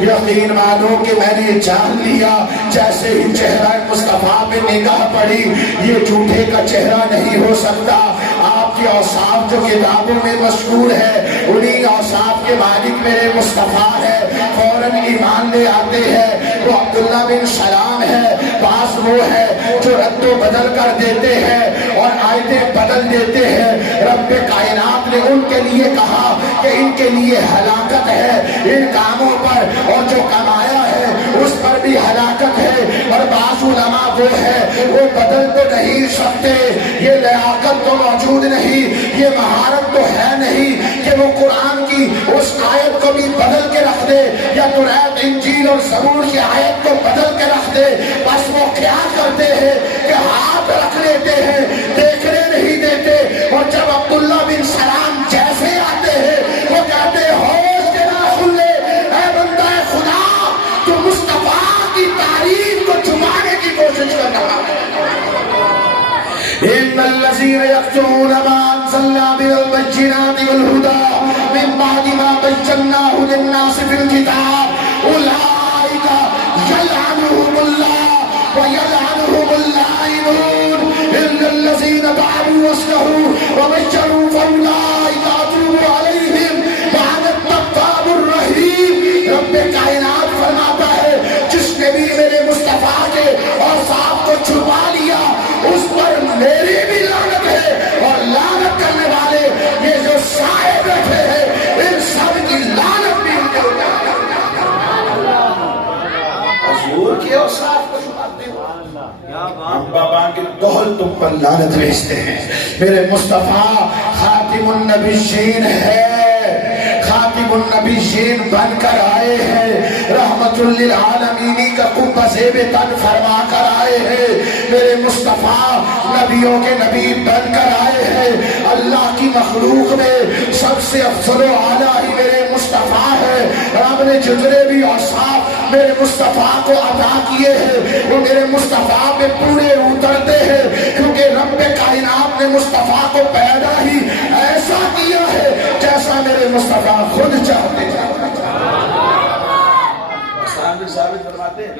یقین مانو کہ میں نے جان لیا۔ جیسے ہی چہرہ مصطفیٰ پہ نگاہ پڑی، یہ جھوٹے کا چہرہ نہیں ہو سکتا۔ آپ کے اوصاف جو کتابوں میں مشہور ہے، انہی اوصاف کے مالک میرے مصطفیٰ ہے، فوراً ایمان لے آتے ہیں۔ وہ عبداللہ بن سلام ہے۔ بعض وہ ہے جو رد و بدل کر دیتے ہیں اور آیتیں بدل دیتے ہیں۔ رب کائنات نے ان کے لیے کہا کہ ان کے لیے ہلاکت ہے ان کاموں پر، اور جو کمایا ہے اس پر بھی ہلاکت ہے۔ اور بعض علماء وہ ہے وہ بدل تو نہیں سکتے، یہ لیاقت تو موجود نہیں، یہ مہارت تو ہے نہیں کہ وہ قرآن کی اس آیت کو بھی بدل کے رکھ دے، یا توریت انجیل اور زبور کی آیت کو بدل کے رکھ دے۔ بس وہ کیا کرتے ہیں کہ ہاتھ رکھ لیتے ہیں، دیکھنے نہیں دیتے۔ اور جب عبداللہ بن سلام جیسے آتے ہیں وہ کہتے ہیں ہوش کے نہ کھلے، اے بندہ خدا تو مصطفیٰ کی تعریف کو چھپانے کی کوشش کر رہا ہے۔ ان الذين يكتمون ما انزلنا من البينات والهدى من بعد ما بيناه للناس في الكتاب اولئك يلعنهم الله ويلعنهم اللاعنون الا الذين تابوا واصلحوا وبشروا فاولئك اتوب عليهم وانا التواب الرحيم۔ رب کائنات فرماتا ہے جس نے بھی میرے مصطفیٰ کے اوصاف کو چھپا لیا اس پر میری بھی لعنت ہے، اور لعنت کرنے والے یہ جو سائے بیٹھے ہیں ان سب کی لعنت بھی ان کے اوپر۔ حضور کے اوصاف کو چھپاتے ہو، ہم بابا کے دہل تم پر لعنت بھیجتے ہیں۔ میرے مصطفیٰ خاتم النبیین ہے، خاتم النبیین بن کر آئے ہیں، رحمت للعالمین کا قبہ زیب تن فرما کر آئے ہیں۔ میرے مصطفیٰ نبیوں کے نبی بن کر آئے ہیں۔ اللہ کی مخلوق میں سب سے افضل و اعلیٰ ہی میرے مصطفیٰ ہے۔ رب نے جتنے بھی اوصاف میرے مصطفیٰ کو عطا کیے ہیں وہ میرے مصطفیٰ پہ پورے اترتے ہیں، کیونکہ رب کائنات نے مصطفیٰ کو پیدا ہی ایسا کیا ہے جیسا میرے مصطفیٰ خود چاہتے تھے۔ ثابت فرماتے ہیں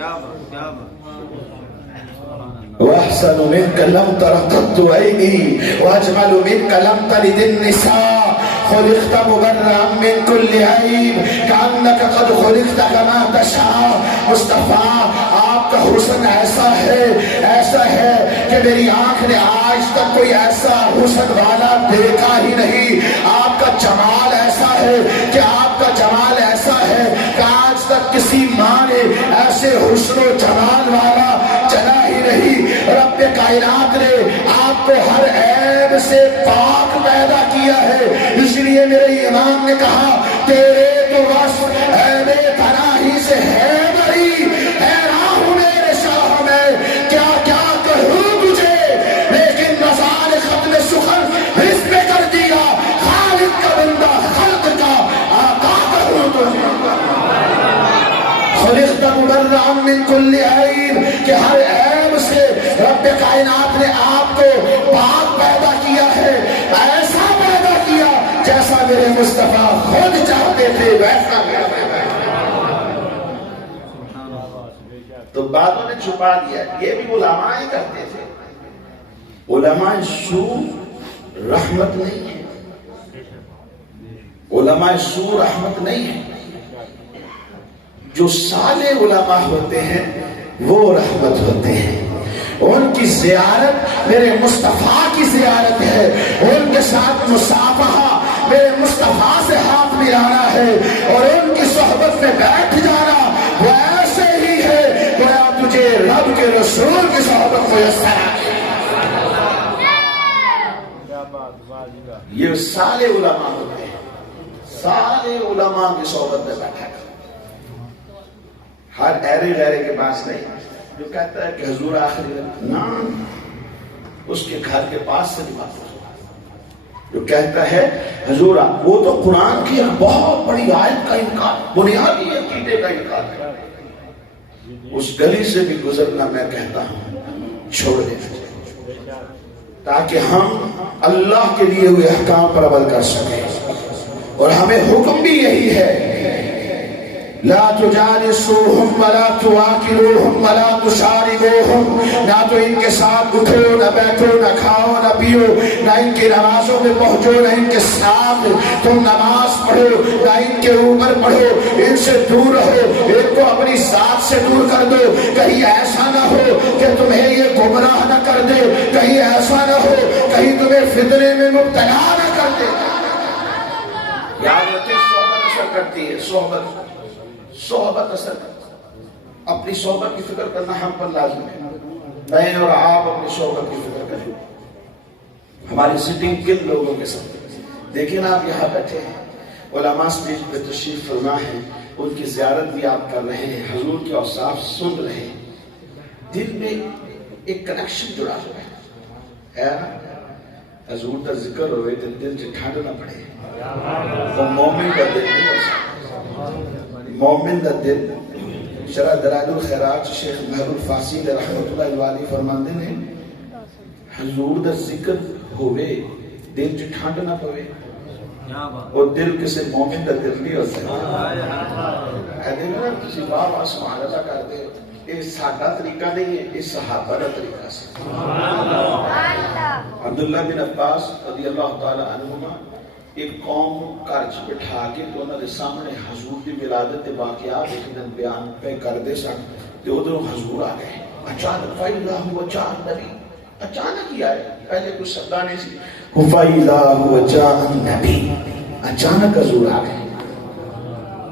وَأَحْسَنُ مِنْكَ لَمْ تَرَ قَطُّ عَيْنِي وَأَجْمَلُ مِنْكَ لَمْ تَلِدِ النِّسَاءُ خُلِقْتَ مُبَرَّأً مِنْ كُلِّ عَيْبٍ كَأَنَّكَ قَدْ خُلِقْتَ كَمَا تَشَاءُ۔ مصطفیٰ آپ کا حسن ایسا ہے کہ میری آنکھ نے آج تک کوئی ایسا حسن والا دیکھا ہی نہیں۔ آپ کا جمال ایسا ہے کہ آپ کا جمال ایسا ہے کہ آج تک کسی ماں نے ایسے حسن و جمال والا چلا ہی نہیں۔ رب کائنات نے آپ کو ہر عیب سے پاک پیدا کیا ہے، اس لیے میرے امام نے کہا تیرے تو بس عیب پناہی سے ہے بری، حیران ہوں میرے شاہ میں کیا کیا کہوں تجھے، لیکن نظار ختم سخن اس پہ کر دیا، خالق کا بندہ خلق کا آقا کہوں تجھے۔ خلقت مبرأ من کل عیب، کہ ہر عیب سے رب کائنات نے آپ کو پاک پیدا کیا ہے، ایسا پیدا کیا جیسا جیسا میرے مصطفیٰ خود چاہتے تھے ویسا تو بعدوں نے چھپا دیا. یہ بھی علماء ہی کرتے تھے. علماء سو رحمت نہیں ہے. علماء سو رحمت نہیں ہے. جو صالح علماء ہوتے ہیں وہ رحمت ہوتے ہیں. ان کی زیارت میرے مصطفیٰ کی زیارت ہے. ان کے ساتھ مصافحہ میرے مصطفیٰ سے ہاتھ ملانا ہے اور ان کی صحبت میں بیٹھ جانا وہ ایسے ہی ہے گویا تجھے رب کے رسول کی صحبت میسر ہے. یہ سارے علماء ہوتے ہیں. سارے علماء کی صحبت میں بیٹھا کر. ہر ایرے غیرے کے پاس نہیں جو کہتا ہے کہ حضور آخری نہ اس کے گھر کے پاس سے نہیں بات. جو کہتا ہے حضور وہ تو قرآن کی بہت بڑی آیت کا انکار, بنیادی عقیدے کا انکار ہے. اس گلی سے بھی گزرنا میں کہتا ہوں چھوڑ دیں تاکہ ہم اللہ کے لیے ہوئے احکام پر عمل کر سکیں. اور ہمیں حکم بھی یہی ہے لا تجالسوہم ولا تواکلوہم ولا تشاربوہم. نہ تو ان کے ساتھ اٹھو نہ بیٹھو نہ کھاؤ نہ پیو نہ ان کی نمازوں میں پہنچو نہ ان کے ساتھ تم نماز پڑھو نہ ان کے اوپر پڑھو. ان سے دور رہو. ان کو اپنی ذات سے دور کر دو. کہیں ایسا نہ ہو کہ تمہیں یہ گمراہ نہ کر دے. کہیں ایسا نہ ہو کہیں تمہیں فتنے میں مبتلا نہ کر دے. یاد رکھیں صحبت اثر کرتی ہے. صحبت اثر کرتی ہے. اپنی صحبت کی فکر کرنا ہم پر لازم ہے. میں اور آپ اپنی صحبت کی فکر کریں. ہماری سٹنگ کن لوگوں کے ساتھ دیکھیں نا. آپ یہاں بیٹھے ہیں, علماء اسٹیج پہ تشریف فرما ہے, ان کی زیارت بھی آپ کر رہے ہیں, حضور کے اوصاف سن رہے ہیں. دل میں ایک کنیکشن جڑا ہوا ہے نا. حضور کا ذکر ہوئے تو دل سے ٹھنڈ نہ پڑے. وہ مومن کا دل نہیں ہو سکتا. مومن کا دل. شرح دلائل الخیرات شیخ محمود فاسی رحمۃ اللہ علیہ فرماندے نے حضور کا ذکر ہوئے دل سے ٹھنڈ نہ پوے. وہ دل کسی مومن کا دل نہیں ہو سکتا. کسی باب سبحان اللہ کرتے ہو. یہ ساڈا طریقہ نہیں ہے, یہ صحابہ کا طریقہ سے. عبداللہ بن عباس رضی اللہ تعالی عنہما ایک قوم کرچ بٹھا کے تو انہوں نے سامنے حضور کی ولادت واقعات ایک دن بیان پہ کر دے سن. تو ادھر حضور آ گئے اچانک. فَإِذَا هُوَ جَاءَ النَّبِيُّ. اچانک ہی آئے, پہلے کچھ سدا نہیں سی. فَإِذَا هُوَ جَاءَ النَّبِيُّ. اچانک حضور آ گئے.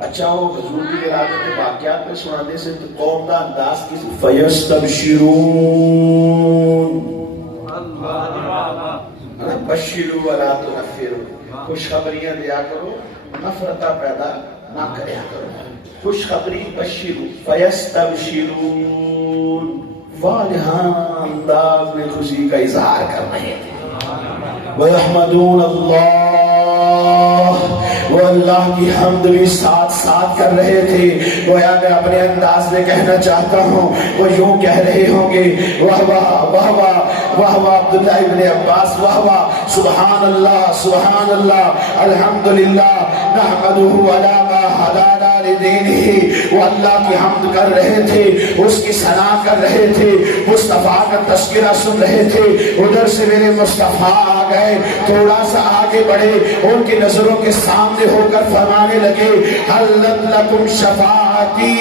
اچھا وہ حضور کی ولادت کے واقعات میں سنانے سے تو قوم کا انداز کی فَيَسْتَبْشِرُونَ. بشروا ولا تنفروا. خوشخبریاں دیا کرو, نفرتہ پیدا نہ کریا کرو. خوشخبری بشروا فَيَسْتَبْشِرُونَ. والہاں انداز میں خوشی کا اظہار کر رہے تھے. وَيَحْمَدُونَ اللَّهَ. وہ اللہ کی حمد بھی ساتھ ساتھ کر رہے تھے. گویا میں اپنے انداز میں کہنا چاہتا ہوں وہ یوں کہہ رہے ہوں گے واہ واہ واہ واہ واہ واہ عبداللہ ابن عباس واہ واہ سبحان اللہ الحمدللہ نحمدہ علی ما ہدانا لدینہ. وہ اللہ کی حمد کر رہے تھے, اس کی ثنا کر رہے تھے, مصطفیٰ کا تذکرہ سن رہے تھے. ادھر سے میرے مصطفیٰ آ گئے, تھوڑا سا آگے بڑھے, ان کی نظروں کے سامنے ہو کر فرمانے لگے حلت لکم شفاعتی.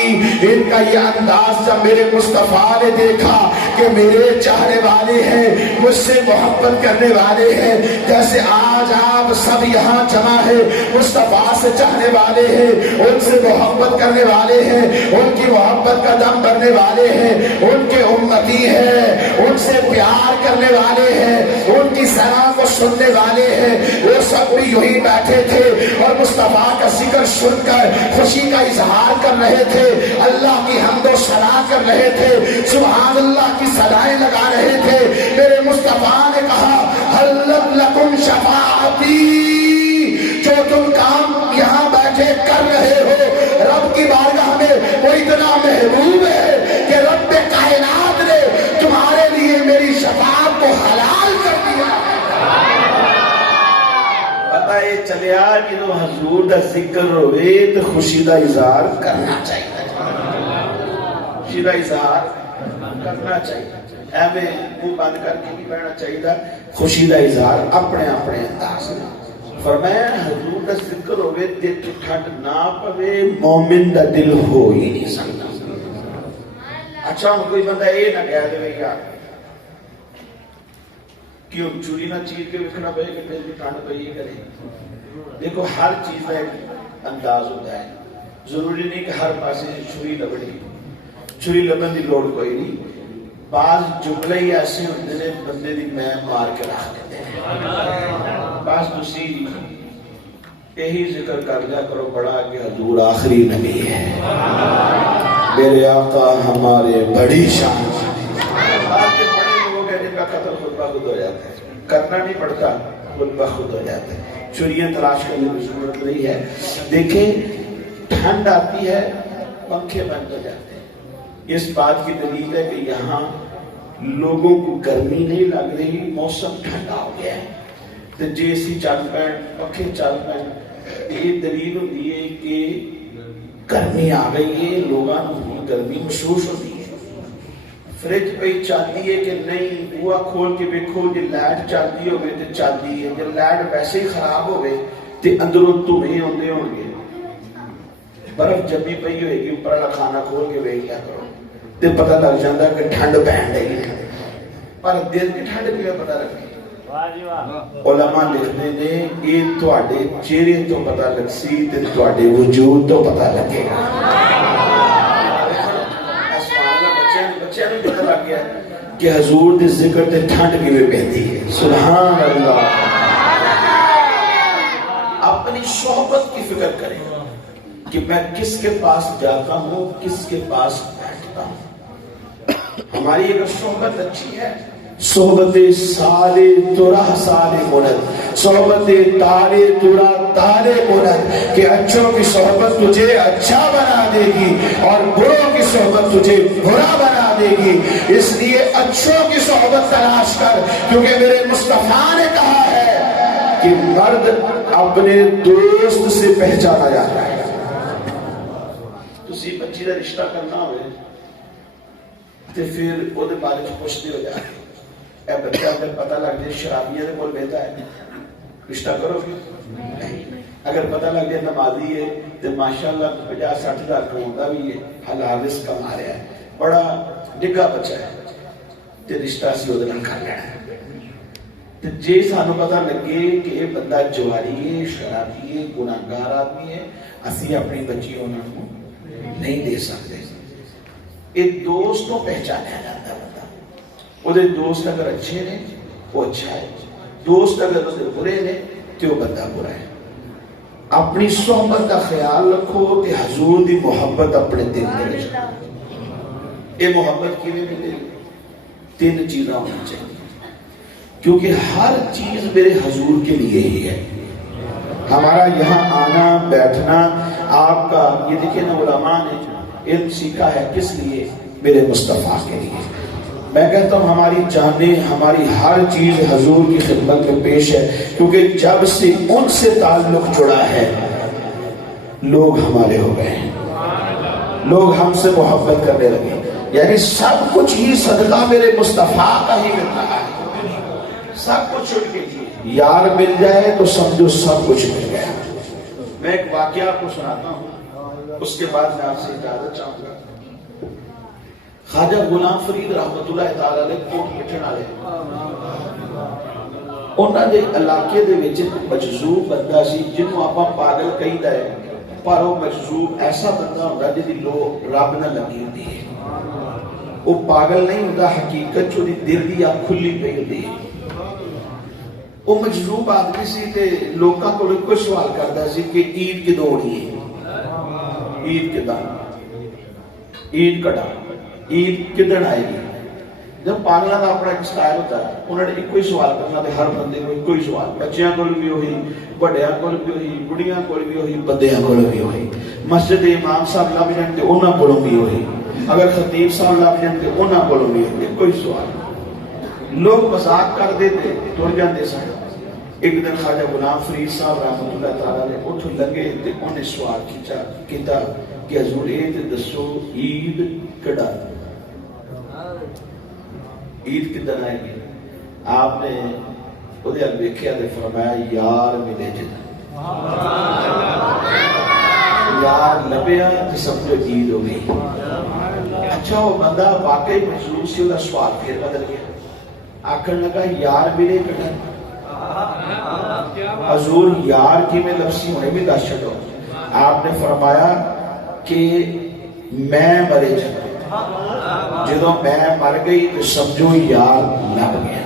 ان کا یہ انداز جب میرے مصطفیٰ نے دیکھا کہ میرے چاہنے والے ہیں, مجھ سے محبت کرنے والے ہیں, جیسے آج آپ سب یہاں جمع ہے مصطفیٰ سے چاہنے والے ہیں, ان سے محبت کرنے والے ہیں, ان کی محبت کا دم بھرنے والے ہیں, ان کے امتی ہیں, ان سے پیار کرنے والے ہیں, ان کی ثنا کو سننے والے ہیں. وہ سب بھی یوں ہی بیٹھے تھے اور مصطفیٰ کا ذکر سن کر خوشی کا اظہار کر رہے تھے, اللہ کی حمد و ثنا کر رہے تھے, سبحان اللہ کی صدائیں لگا رہے تھے. میرے مصطفیٰ نے کہا حلت لکم شفاعتی. جو تم کام یہاں بیٹھے کر رہے ہو رب کی بارگاہ میں وہ اتنا محبوب ہے کہ رب کائنات نے تمہارے لیے میری شفاعت کو حلال کر دیا. پتہ یہ چلیا جدو حضور دا ذکر ہوئے تو خوشی دا اظہار کرنا چاہیے، خوشی دا اظہار کرنا چاہیے، ایویں منہ بند کر کے نہیں بہنا چاہیے، خوشی دا اظہار اپنے اپنے انداز میں۔ فرمایا حضور دا ذکر ہوئے دل تو ٹھنڈ نہ پوے، مومن دا دل ہو ہی نہیں سکتا۔ اچھا ہوں کوئی بندہ یہ نہ کہہ دے یار کیوں چوری نہ چیر کے وکھنا پے کہ پھر بھی ٹھنڈ پئی کرے۔ دیکھو ہر چیز کا ایک انداز ہوتا ہے، ضروری نہیں کہ ہر پاسے چھری لبنی، چھری لبن کی لوڑ کوئی نہیں، بعض جملے ہی ایسے ہوتے ہیں بندے دی میں مار کے رکھ دیتے ہیں۔ بعض تسی یہی ذکر کر لیا کرو بڑا کہ حضور آخری نبی ہے، میرے آقا ہمارے بڑی شان۔ آپ کے بڑے لوگ ہیں جن کا قتل خود بخود ہو جاتا ہے، کرنا نہیں پڑتا، خود بخود ہو جاتا ہے، چوریاں تلاش کرنے کی ضرورت نہیں ہے۔ دیکھیں ٹھنڈ آتی ہے پنکھے بند ہو جاتے ہیں، اس بات کی دلیل ہے کہ یہاں لوگوں کو گرمی نہیں لگ رہی، موسم ٹھنڈا ہو گیا ہے، تو جیسی چل پین پنکھے چل پین، یہ دلیل ہوتی ہے کہ گرمی آ گئی ہے، لوگوں کو گرمی محسوس ہوتی ہے۔ فریج پہ چلتی ہے کہ نہیں، بوا کھول کے دیکھو جی لائٹ چلتی ہوگی تو چلتی ہے، جب لائٹ ویسے ہی خراب ہوگی تو اندروں دھویں آتے ہوں گے، برف جمی پئی ہوئے گی، اوپر والا کھانا کھول کے ویکھ لیا کرو تو پتہ لگ جاتا کہ ٹھنڈ پہن رہی ہے، پر دل کی ٹھنڈ کیوں پتہ لگی؟ علماء لکھتے ہیں یہ تواڈے چہرے تو پتہ لگ سی تے تواڈے وجود تو پتہ لگے گا۔ بچے نے پتہ لگ گیا کہ حضور دے ذکر تے ٹھنڈ کیویں پہندی ہے۔ سبحان اللہ۔ اپنی صحبت کی فکر کریں کہ میں کس کے پاس جاتا ہوں، کس کے پاس بیٹھتا ہوں۔ ہماری اگر صحبت اچھی ہے، صحبت سالے ترہ سالے مند، صحبت تالے ترہ تالے مند، کہ اچھوں کی صحبت تجھے اچھا بنا دے گی اور بروں کی صحبت تجھے برا بنا دے گی۔ اس لیے اچھوں کی صحبت تلاش کر، کیونکہ میرے مصطفیٰ نے کہا ہے کہ مرد اپنے دوست سے پہچانا جاتا ہے۔ تسی بچی کا رشتہ کرنا ہوئے تو پھر وہ بارے میں پوچھتے ہو جائے، اے بچہ اگر پتہ لگ جائے شرابیہ دے کول بیٹھا ہے رشتہ کرو گے؟ نہیں۔ اگر پتہ لگ جائے نمازی ہے تو ماشاءاللہ 50-60 ہزار کماتا بھی ہے، حلال رزق کما رہا ہے، بڑا ڈگا بچہ ہے تو رشتہ اسی وہ نال کر لینا ہے۔ تو جے سانو پتہ لگے کہ یہ بندہ جواری ہے، شرابی ہے، گناہگار آدمی ہے، اسی اپنی بچی انہوں کو نہیں دے سکتے۔ ایک دوست کو پہچانا جاتا ہے بندہ، وہ دوست اگر اچھے نے وہ اچھا ہے، دوست اگر وہ برے نے تو وہ بندہ برا ہے۔ اپنی صحبت کا خیال رکھو کہ حضور دی محبت اپنے دل میں رہے۔ یہ محبت کیویں ملے؟ 3 چیزاں ہونی چاہیے، کیونکہ ہر چیز میرے حضور کے لیے ہی ہے۔ ہمارا یہاں آنا بیٹھنا آپ کا، یہ دیکھیں نا علماء نے علم سیکھا ہے کس لیے؟ میرے مصطفیٰ کے لیے۔ میں کہتا ہوں ہماری جانیں، ہماری ہر چیز حضور کی خدمت میں پیش ہے، کیونکہ جب سے ان سے تعلق جڑا ہے لوگ ہمارے ہو گئے ہیں، لوگ ہم سے محبت کرنے لگے، یعنی سب کچھ ہی صدقہ میرے مصطفیٰ کا ہی مل رہا ہے۔ سب کچھ چھوڑ کے یار مل جائے تو سمجھو سب کچھ مل گیا۔ میں ایک واقعہ آپ کو سناتا ہوں، اس کے بعد میں آپ سے اجازت چاہوں گا۔ خواجہ غلام فرید رحمت اللہ تعالی علیہ کوٹ مٹھن والے، انہاں دے علاقے دے وچ مجذوب بندہ سی جنوں آپاں پاگل کہیدا ہے، پر وہ مجذوب ایسا بندہ ہوندا جدی لو رب نہ لگی ہوندی ہے، وہ پاگل نہیں ہوندا، حقیقت چ دی دل دی اکھ کھلی پئی ہوندی ہے۔ وہ مجذوب آدمی سی تے لوکاں کول کوئی سوال کردا سی کہ عید کدوں ہونی ہے، عید کداں، عید کڈا، عید کدن آئے گی۔ جب پاگلوں کا اپنا ایک سٹائل ہوتا ہے، انہوں نے ایک کوئی سوال کرنا تے ہر بندے کو ایک کوئی سوال، بچیاں کول بھی وہی، بڑیاں کول بھی وہی، بڑیاں کول بھی وہی، بندیاں کول بھی وہی، مسجد امام صاحب لب جان تے انہاں کولوں بھی وہی، اگر خطیب صاحب لب جان تے انہاں کولوں بھی وہی، کوئی سوال۔ لوگ مذاق کر دیتے ٹر جاندے سن، ایک دن خواجہ غلام فرید صاحب رحمۃ اللہ تعالیٰ نے اٹھ لگے تے انہیں سوال کیتا کہ حضور اے تے دسو عید کڑا عید کدن آئے گی؟ آپ نے وہ ویکھیا تے فرمایا یار ملے جدن یار لبیا تے سمجھو عید ہو گئی۔ اچھا وہ بندہ واقعی مجذوب سی، وہ سوال پھر بدل گیا، آکھن لگا یار ملے کڑن حضور یار کی میں لفظی ہونے بھی دس چھڑو۔ آپ نے فرمایا کہ میں مرے جاؤں، جدو میں مر گئی تو سمجھو یار لگ گیا۔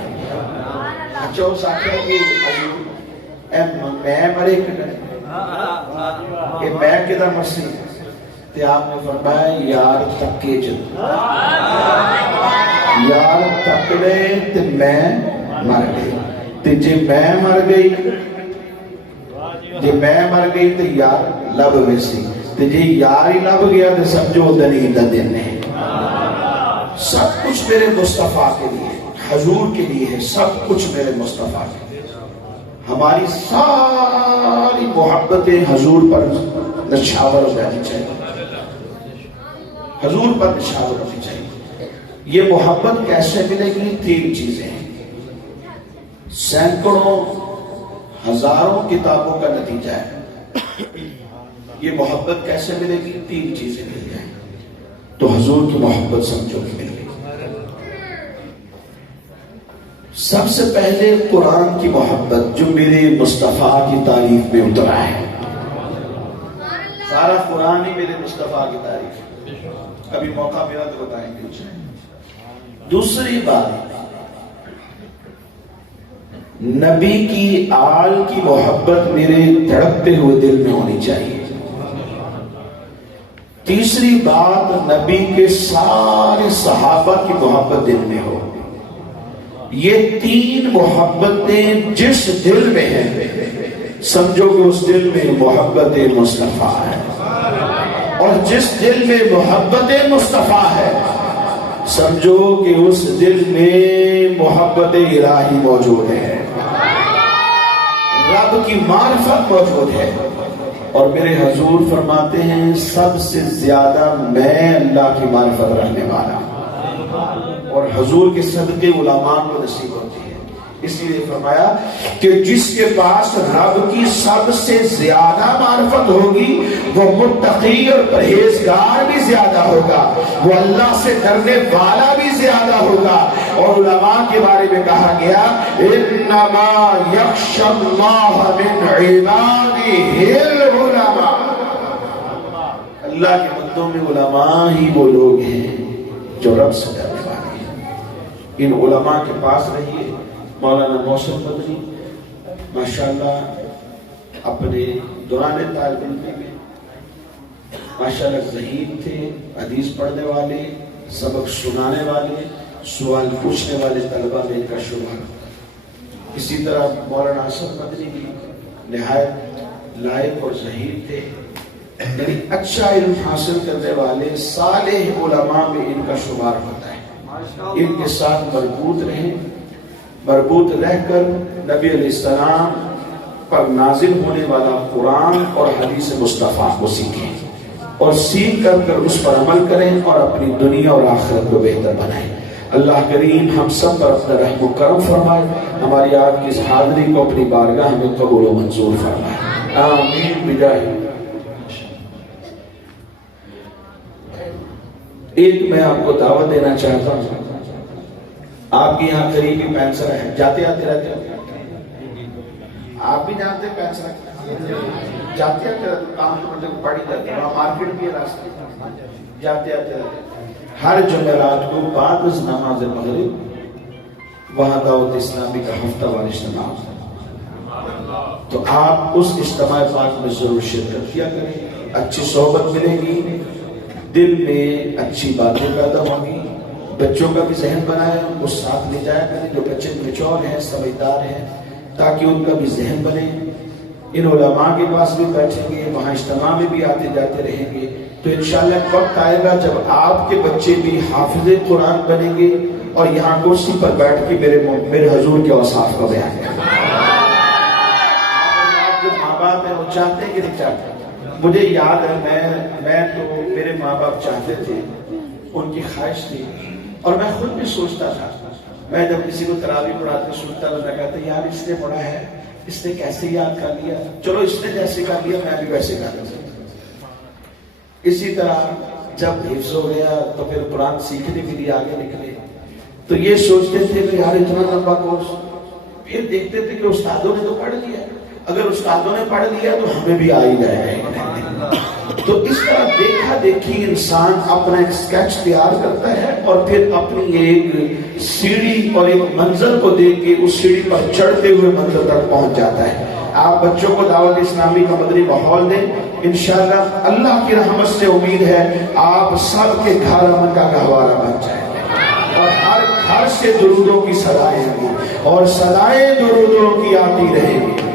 اچھا اس آخر کہ حضور میں مرے کڑن کہ میں کدھر مرسی؟ تے آپ نے فرمایا یار تکے جد یار تک لے تے میں مر گئی، تے جے میں مر گئی تے یار لب ویسی، تے جے یار ہی لب گیا تے سمجھو دلیل دا دن ہے۔ سب کچھ میرے مصطفیٰ کے لیے، حضور کے لیے ہے، سب کچھ میرے مصطفیٰ کے لیے۔ ہماری ساری محبتیں حضور پر نچھاور ہو جانی چاہیے، حضور پر نچھاور ہونی چاہیے۔ یہ محبت کیسے ملے گی؟ 3 چیزیں ہیں، سینکڑوں ہزاروں کتابوں کا نتیجہ ہے۔ یہ محبت کیسے ملے گی؟ 3 چیزیں مل جائیں تو حضور کی محبت سمجھو کہ مل گئی۔ سب سے پہلے قرآن کی محبت جو میرے مصطفیٰ کی تعریف میں اترا ہے، سارا قرآن ہی میرے مصطفیٰ کی تعریف ہے، کبھی موقع ملا تو بتائیں گے۔ دوسری بات، نبی کی آل کی محبت میرے دھڑکتے ہوئے دل میں ہونی چاہیے۔ تیسری بات، نبی کے سارے صحابہ کی محبت دل میں ہو۔ یہ 3 محبتیں جس دل میں ہیں سمجھو کہ اس دل میں محبت مصطفیٰ ہے، اور جس دل میں محبت مصطفیٰ ہے سمجھو کہ اس دل میں محبت الہی موجود ہے، رب کی معرفت موجود ہے۔ اور میرے حضور فرماتے ہیں سب سے زیادہ میں اللہ کی معرفت رکھنے والا، اور حضور کے صدقے علماء کو نصیب ہوتی ہے۔ اس لیے فرمایا کہ جس کے پاس رب کی سب سے زیادہ معرفت ہوگی وہ متقی اور پرہیزگار بھی زیادہ ہوگا، وہ اللہ سے ڈرنے والا بھی زیادہ ہوگا۔ اور علماء کے بارے میں کہا گیا انما یخشی اللہ من عبادہ العلماء، اللہ کے بندوں میں علماء ہی وہ لوگ ہیں جو رب سے ڈرنے والے ہیں۔ ان علماء کے پاس رہیے۔ مولانا محسن مدنی ماشاءاللہ اپنے دوران طالب علم میں ماشاءاللہ ذہین تھے، حدیث پڑھنے والے، سبق سنانے والے، سوال پوچھنے والے طلبہ میں ان کا شمار ہوتا۔ اسی طرح مولانا حسن مدنی بھی نہایت لائق اور ذہین تھے، یعنی اچھا علم حاصل کرنے والے صالح علماء میں ان کا شمار ہوتا ہے۔ ان کے ساتھ مربوط رہیں، مربوط رہ کر نبی علیہ السلام پر نازل ہونے والا قرآن اور حدیث مصطفیٰ کو سیکھیں، اور سیکھ کر اس پر عمل کریں اور اپنی دنیا اور آخرت کو بہتر بنائیں۔ اللہ کریم ہم سب پر اپنا رحم و کرم فرمائے، ہماری آج کی اس حاضری کو اپنی بارگاہ میں قبول و منظور فرمائے، آمین بجاہ۔ ایک میں آپ کو دعوت دینا چاہتا ہوں، آپ کی یہاں قریبی پینسر ہے، جاتے آتے رہتے ہیں، آپ بھی جانتے ہیں پینسر جاتے آتے رہتے ہیں، کام تو مجھے پڑھ ہی جاتے ہیں، مارکیٹ بھی ہے راستے، جاتے آتے رہتے ہیں۔ ہر جمعرات کو بعد از نماز مغرب وہاں دعوت اسلامی کا ہفتہ وار اجتماع ہوتا ہے، تو آپ اس اجتماع پاک میں ضرور شرکت کیا کریں، اچھی صحبت ملے گی، دل میں اچھی باتیں پیدا ہوں گی، بچوں کا بھی ذہن بنائیں، اس ساتھ لے جایا کریں جو بچے میچور ہیں، سمجھدار ہیں، تاکہ ان کا بھی ذہن بنے۔ ان علماء کے پاس بھی بیٹھیں گے، وہاں اجتماع میں بھی آتے جاتے رہیں گے، تو انشاءاللہ وقت آئے گا جب آپ کے بچے بھی حافظ قرآن بنیں گے اور یہاں کرسی پر بیٹھ کے میرے حضور کے اوصاف کا بیان کریں گے۔ باپ چاہتے ہیں کہ نہیں چاہتے؟ مجھے یاد ہے میں تو میرے ماں باپ چاہتے تھے، ان کی خواہش تھی، اور میں خود بھی سوچتا تھا، میں جب کسی کو تراویح پڑھاتے سوچتا تھا، کہتا یار اس نے پڑھا ہے، اس نے کیسے یاد کر لیا، چلو اس نے جیسے کر لیا میں بھی ویسے کر لوں۔ اسی طرح جب حفظ ہو گیا تو پھر قرآن سیکھنے کے لیے آگے نکلے، تو یہ سوچتے تھے کہ یار اتنا لمبا کورس، پھر دیکھتے تھے کہ استادوں نے تو پڑھ لیا، اگر استادوں نے پڑھ لیا تو ہمیں بھی آ ہی جائے گا۔ تو اس طرح دیکھا دیکھی انسان اپنا ایک سکیچ تیار کرتا ہے اور پھر اپنی ایک سیڑھی اور ایک منزل کو دیکھ کے اس سیڑھی پر چڑھتے ہوئے منزل تک پہنچ جاتا ہے۔ آپ بچوں کو دعوت اسلامی کا مدنی ماحول دیں، انشاءاللہ اللہ کی رحمت سے امید ہے آپ سب کے گھر امن کا گہوارہ بن جائیں گے، اور ہر گھر سے درودوں کی صدائیں گی، اور صدائیں درودوں کی آتی رہیں گی،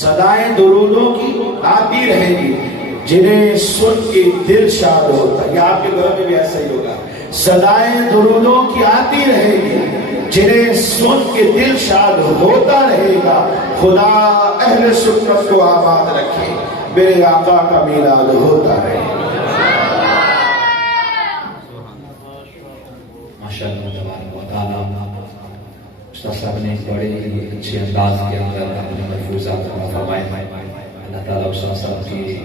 صدائیں درودوں کی آتی رہیں گی، جنہیں سن کے دل شاد ہوتا ہے۔ یہ آپ کے گھر میں بھی ایسا ہی ہوگا، صدائیں درودوں کی آتی رہیں گی، جنہیں سن کے دل شاد ہوتا رہے گا۔ خدا اہل سنت کو آباد رکھے، میرے آقا کا میلاد ہوتا رہے۔ ماشاءاللہ تبارک و تعالیٰ استاد صاحب نے بڑے ہی اچھے انداز کے اندر اپنے ملفوظات فرمائے۔ اللہ تعالیٰ استاد صاحب کی